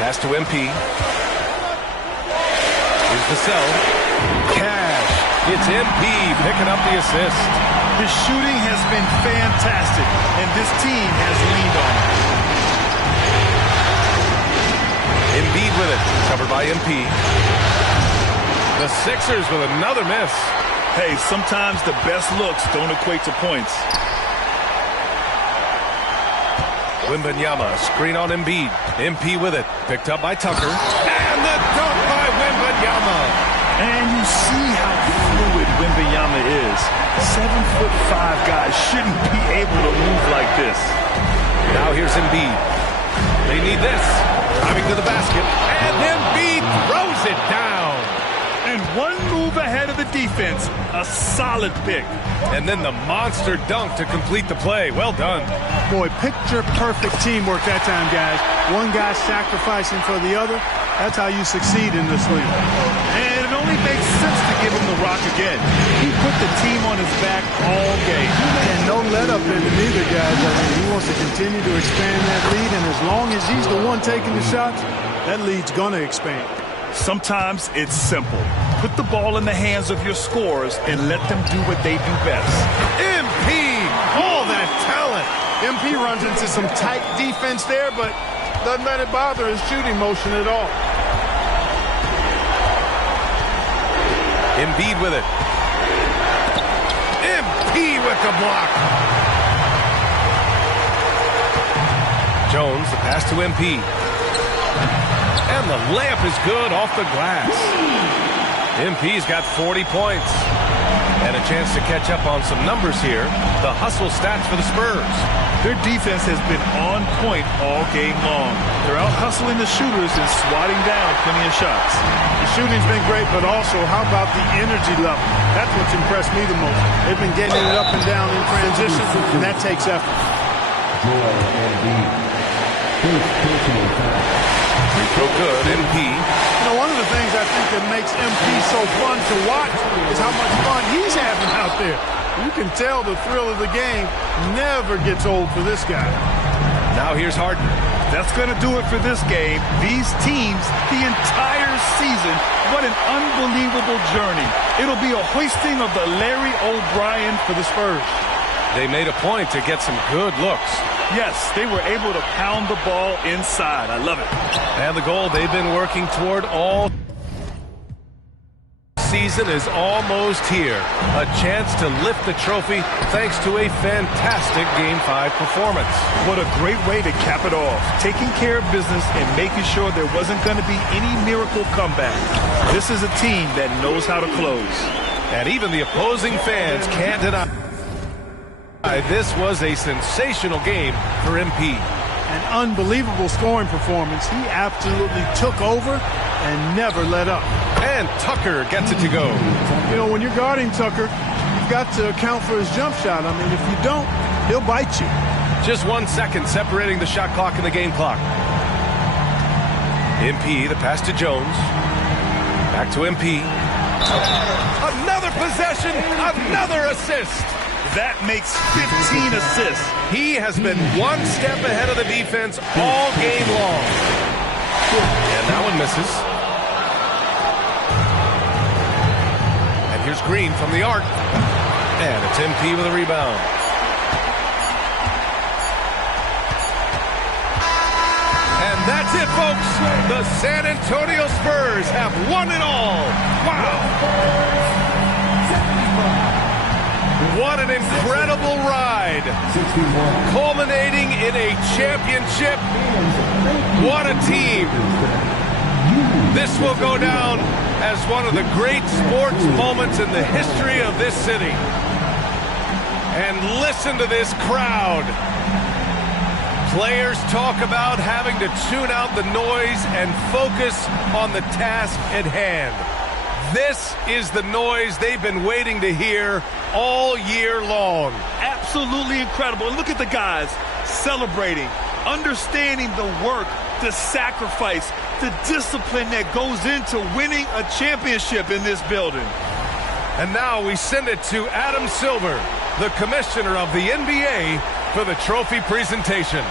Pass to MP. Here's Vassell. Cash. It's MP picking up the assist. His shooting has been fantastic, and this team has leaned on him. Embiid with it. Covered by MP. The Sixers with another miss. Hey, sometimes the best looks don't equate to points. Wembanyama, screen on Embiid. MP with it. Picked up by Tucker. And the dunk by Wembanyama. And you see how fluid Wembanyama is. 7'5" guys shouldn't be able to move like this. Now here's Embiid. They need this. Driving to the basket. And Embiid throws it down. And one move ahead of the defense. A solid pick. And then the monster dunk to complete the play. Well done. Boy, picture-perfect teamwork that time, guys. One guy sacrificing for the other. That's how you succeed in this league. And it only makes sense to give him the rock again. He put the team on his back all game. And no let up in him either, guys. I mean, he wants to continue to expand that lead, and as long as he's the one taking the shots, that lead's going to expand. Sometimes it's simple. Put the ball in the hands of your scorers and let them do what they do best. MP! All that talent! MP runs into some tight defense there, but doesn't let it bother his shooting motion at all. Embiid with it. MP with the block. Jones, the pass to MP. And the layup is good off the glass. MP's got 40 points. And a chance to catch up on some numbers here. The hustle stats for the Spurs. Their defense has been on point all game long. They're out hustling the shooters and swatting down plenty of shots. The shooting's been great, but also, how about the energy level? That's what's impressed me the most. They've been getting it up and down in transition, and that takes effort. Free throw good, MP. You know, one of the things I think that makes MP so fun to watch is how much fun he's having out there. You can tell the thrill of the game never gets old for this guy. Now here's Harden. That's going to do it for this game. These teams, the entire season, what an unbelievable journey. It'll be a hoisting of the Larry O'Brien for the Spurs. They made a point to get some good looks. Yes, they were able to pound the ball inside. I love it. And the goal they've been working toward all season is almost here. A chance to lift the trophy thanks to a fantastic Game 5 performance. What a great way to cap it off. Taking care of business and making sure there wasn't going to be any miracle comeback. This is a team that knows how to close. And even the opposing fans can't deny this was a sensational game for MP. An unbelievable scoring performance. He absolutely took over and never let up. And Tucker gets it to go. You know, when you're guarding Tucker, you've got to account for his jump shot. I mean, if you don't, he'll bite you. Just 1 second separating the shot clock and the game clock. MP, the pass to Jones. Back to MP. Another possession, another assist. That makes 15 assists. He has been one step ahead of the defense all game long. And that one misses. And here's Green from the arc. And it's MP with a rebound. And that's it, folks. The San Antonio Spurs have won it all. Wow. What an incredible ride. Culminating in a championship. What a team. This will go down as one of the great sports moments in the history of this city. And listen to this crowd. Players talk about having to tune out the noise and focus on the task at hand. This is the noise they've been waiting to hear all year long. Absolutely incredible. And look at the guys celebrating, understanding the work, the sacrifice, the discipline that goes into winning a championship in this building. And now we send it to Adam Silver, the commissioner of the NBA, for the trophy presentation.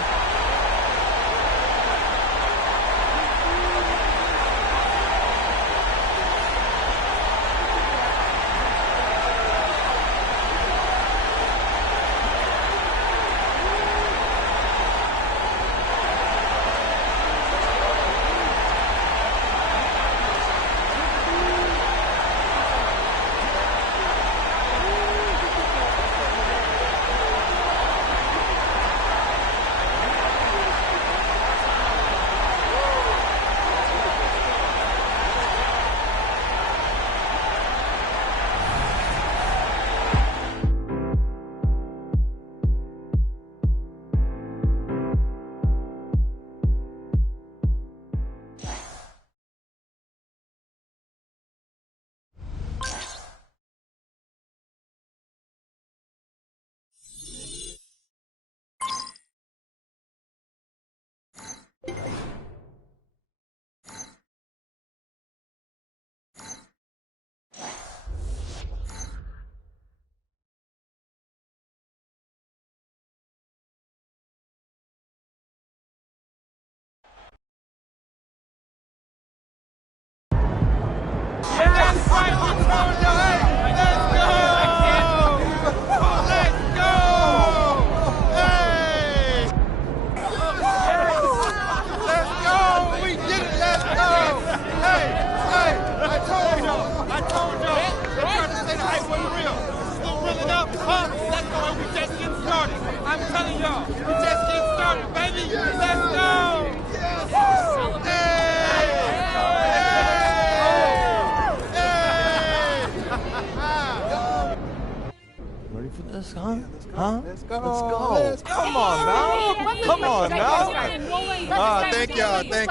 Huh? Let's go. Come on now. Come on now. Thank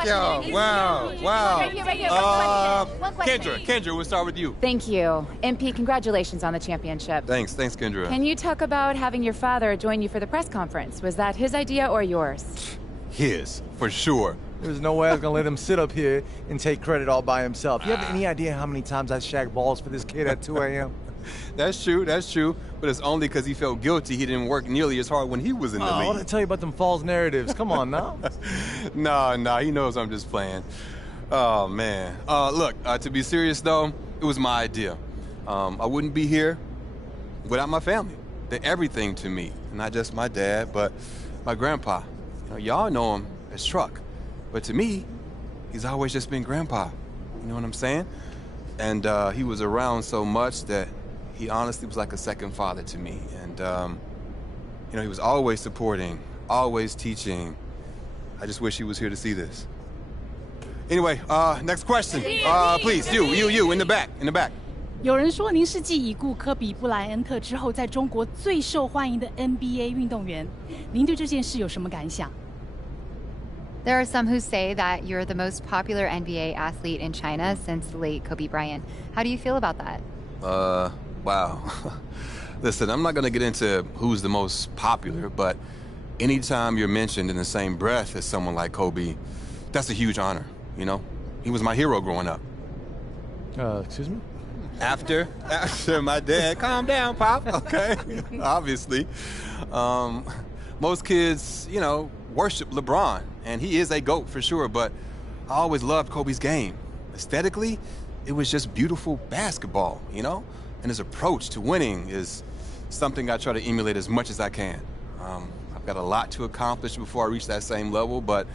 y'all. Wow. Kendra, we'll start with you. Thank you. MP, congratulations on the championship. Thanks, Kendra. Can you talk about having your father join you for the press conference? Was that his idea or yours? His, for sure. There's no way I was going to let him sit up here and take credit all by himself. You have any idea how many times I shagged balls for this kid at 2 a.m.? That's true. But it's only because he felt guilty he didn't work nearly as hard when he was in the league. I want to tell you about them false narratives. Come on now. Nah, he knows I'm just playing. Oh, man. Look, to be serious, though, it was my idea. I wouldn't be here without my family. They're everything to me. Not just my dad, but my grandpa. Y'all know him as Truck. But to me, he's always just been Grandpa. You know what I'm saying? And he was around so much that he honestly was like a second father to me. And, he was always supporting, always teaching. I just wish he was here to see this. Anyway, next question. Please, you, in the back. 有人说您是继已故科比布莱恩特之后，在中国最受欢迎的 NBA 运动员。您对这件事有什么感想？ There are some who say that you're the most popular NBA athlete in China since the late Kobe Bryant. How do you feel about that? Wow. Listen, I'm not going to get into who's the most popular, but anytime you're mentioned in the same breath as someone like Kobe, that's a huge honor, He was my hero growing up. Excuse me? After my dad, calm down, Pop, okay? Obviously. Most kids, worship LeBron, and he is a GOAT for sure, but I always loved Kobe's game. Aesthetically, it was just beautiful basketball, And his approach to winning is something I try to emulate as much as I can. I've got a lot to accomplish before I reach that same level, but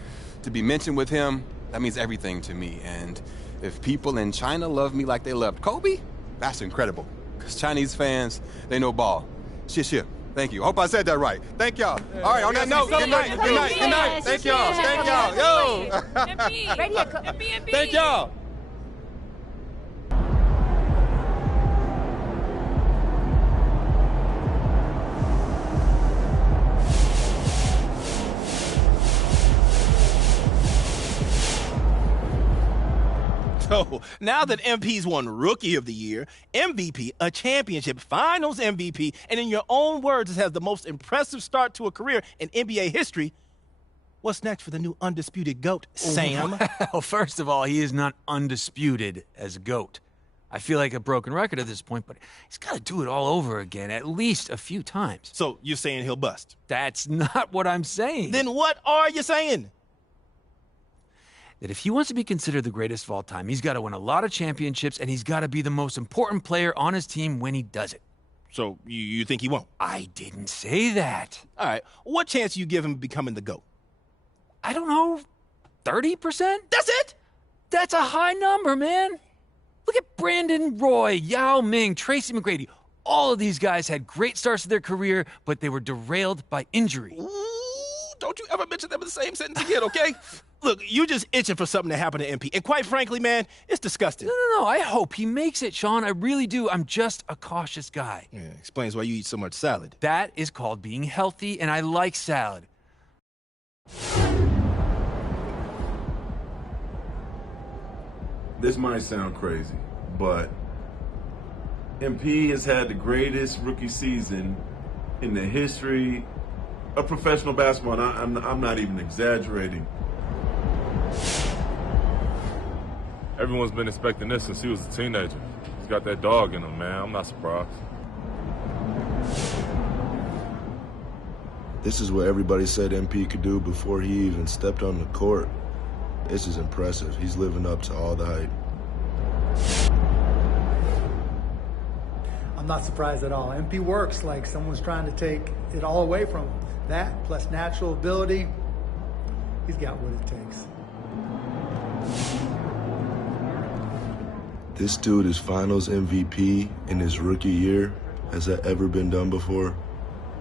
to be mentioned with him, that means everything to me. And if people in China love me like they loved Kobe, that's incredible. Because Chinese fans, they know ball. Shit. Thank you. Hope I said that right. Thank y'all. All right, on that note, good night. Thank y'all. Yo. Thank y'all. So now that MP's won Rookie of the Year, MVP, a championship, Finals MVP, and in your own words, has the most impressive start to a career in NBA history, what's next for the new undisputed GOAT, Sam? Well, first of all, he is not undisputed as GOAT. I feel like a broken record at this point, but he's got to do it all over again, at least a few times. So you're saying he'll bust? That's not what I'm saying. Then what are you saying? That if he wants to be considered the greatest of all time, he's got to win a lot of championships, and he's got to be the most important player on his team when he does it. So you think he won't? I didn't say that. All right. What chance do you give him becoming the GOAT? I don't know, 30%? That's it? That's a high number, man. Look at Brandon Roy, Yao Ming, Tracy McGrady. All of these guys had great starts to their career, but they were derailed by injury. Ooh, don't you ever mention them in the same sentence again, okay? Look, you're just itching for something to happen to MP. And quite frankly, man, it's disgusting. No. I hope he makes it, Sean. I really do. I'm just a cautious guy. Yeah, explains why you eat so much salad. That is called being healthy, and I like salad. This might sound crazy, but MP has had the greatest rookie season in the history of professional basketball. And I'm not even exaggerating. Everyone's been expecting this since he was a teenager. He's got that dog in him, man. I'm not surprised. This is what everybody said MP could do before he even stepped on the court. This is impressive. He's living up to all the hype. I'm not surprised at all. MP works like someone's trying to take it all away from him. That, plus natural ability, he's got what it takes. This dude is Finals MVP in his rookie year. Has that ever been done before?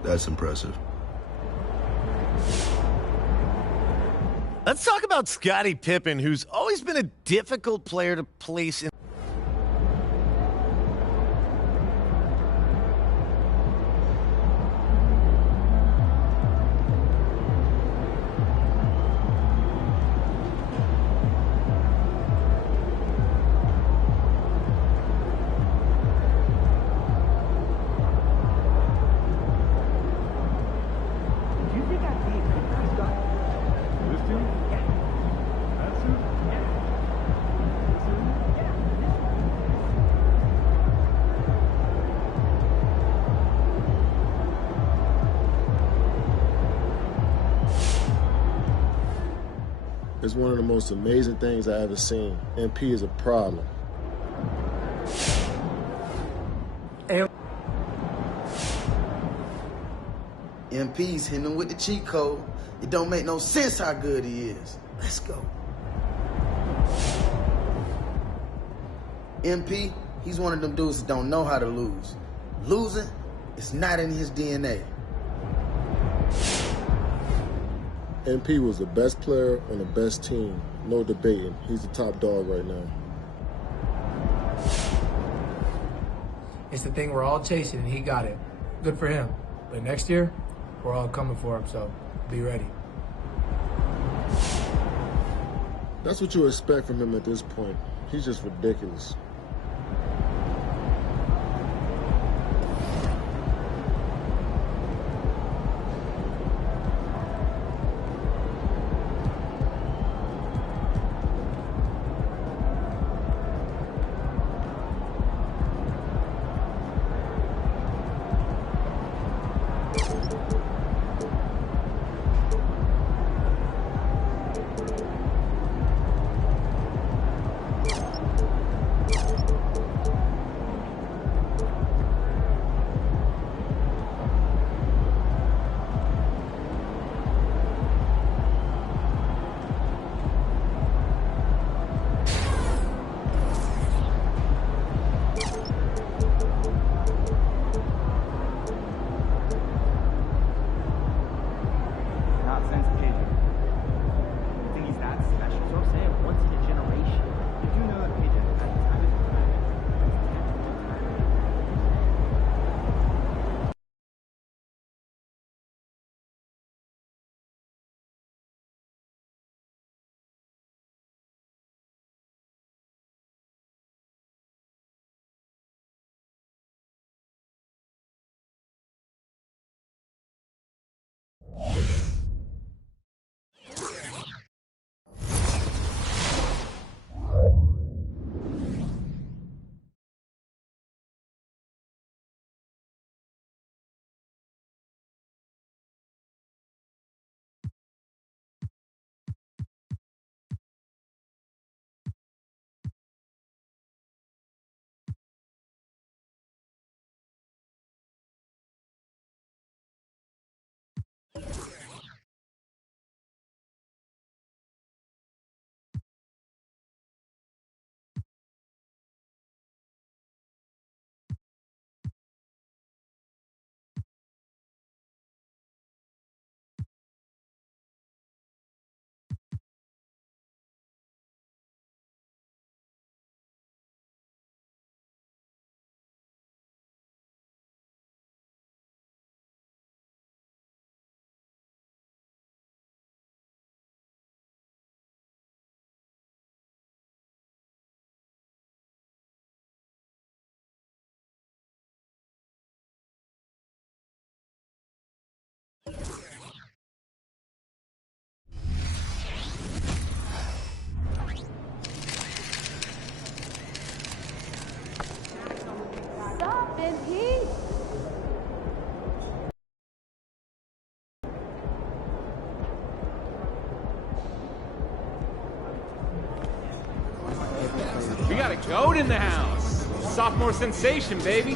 That's impressive. Let's talk about Scottie Pippen, who's always been a difficult player to place in. It's one of the most amazing things I've ever seen. MP is a problem. MP's hitting him with the cheat code. It don't make no sense how good he is. Let's go. MP, he's one of them dudes that don't know how to lose. Losing, it's not in his DNA. MP was the best player on the best team. No debating. He's the top dog right now. It's the thing we're all chasing, and he got it. Good for him. But next year, we're all coming for him, so be ready. That's what you expect from him at this point. He's just ridiculous. We got a goat in the house. Sophomore sensation, baby.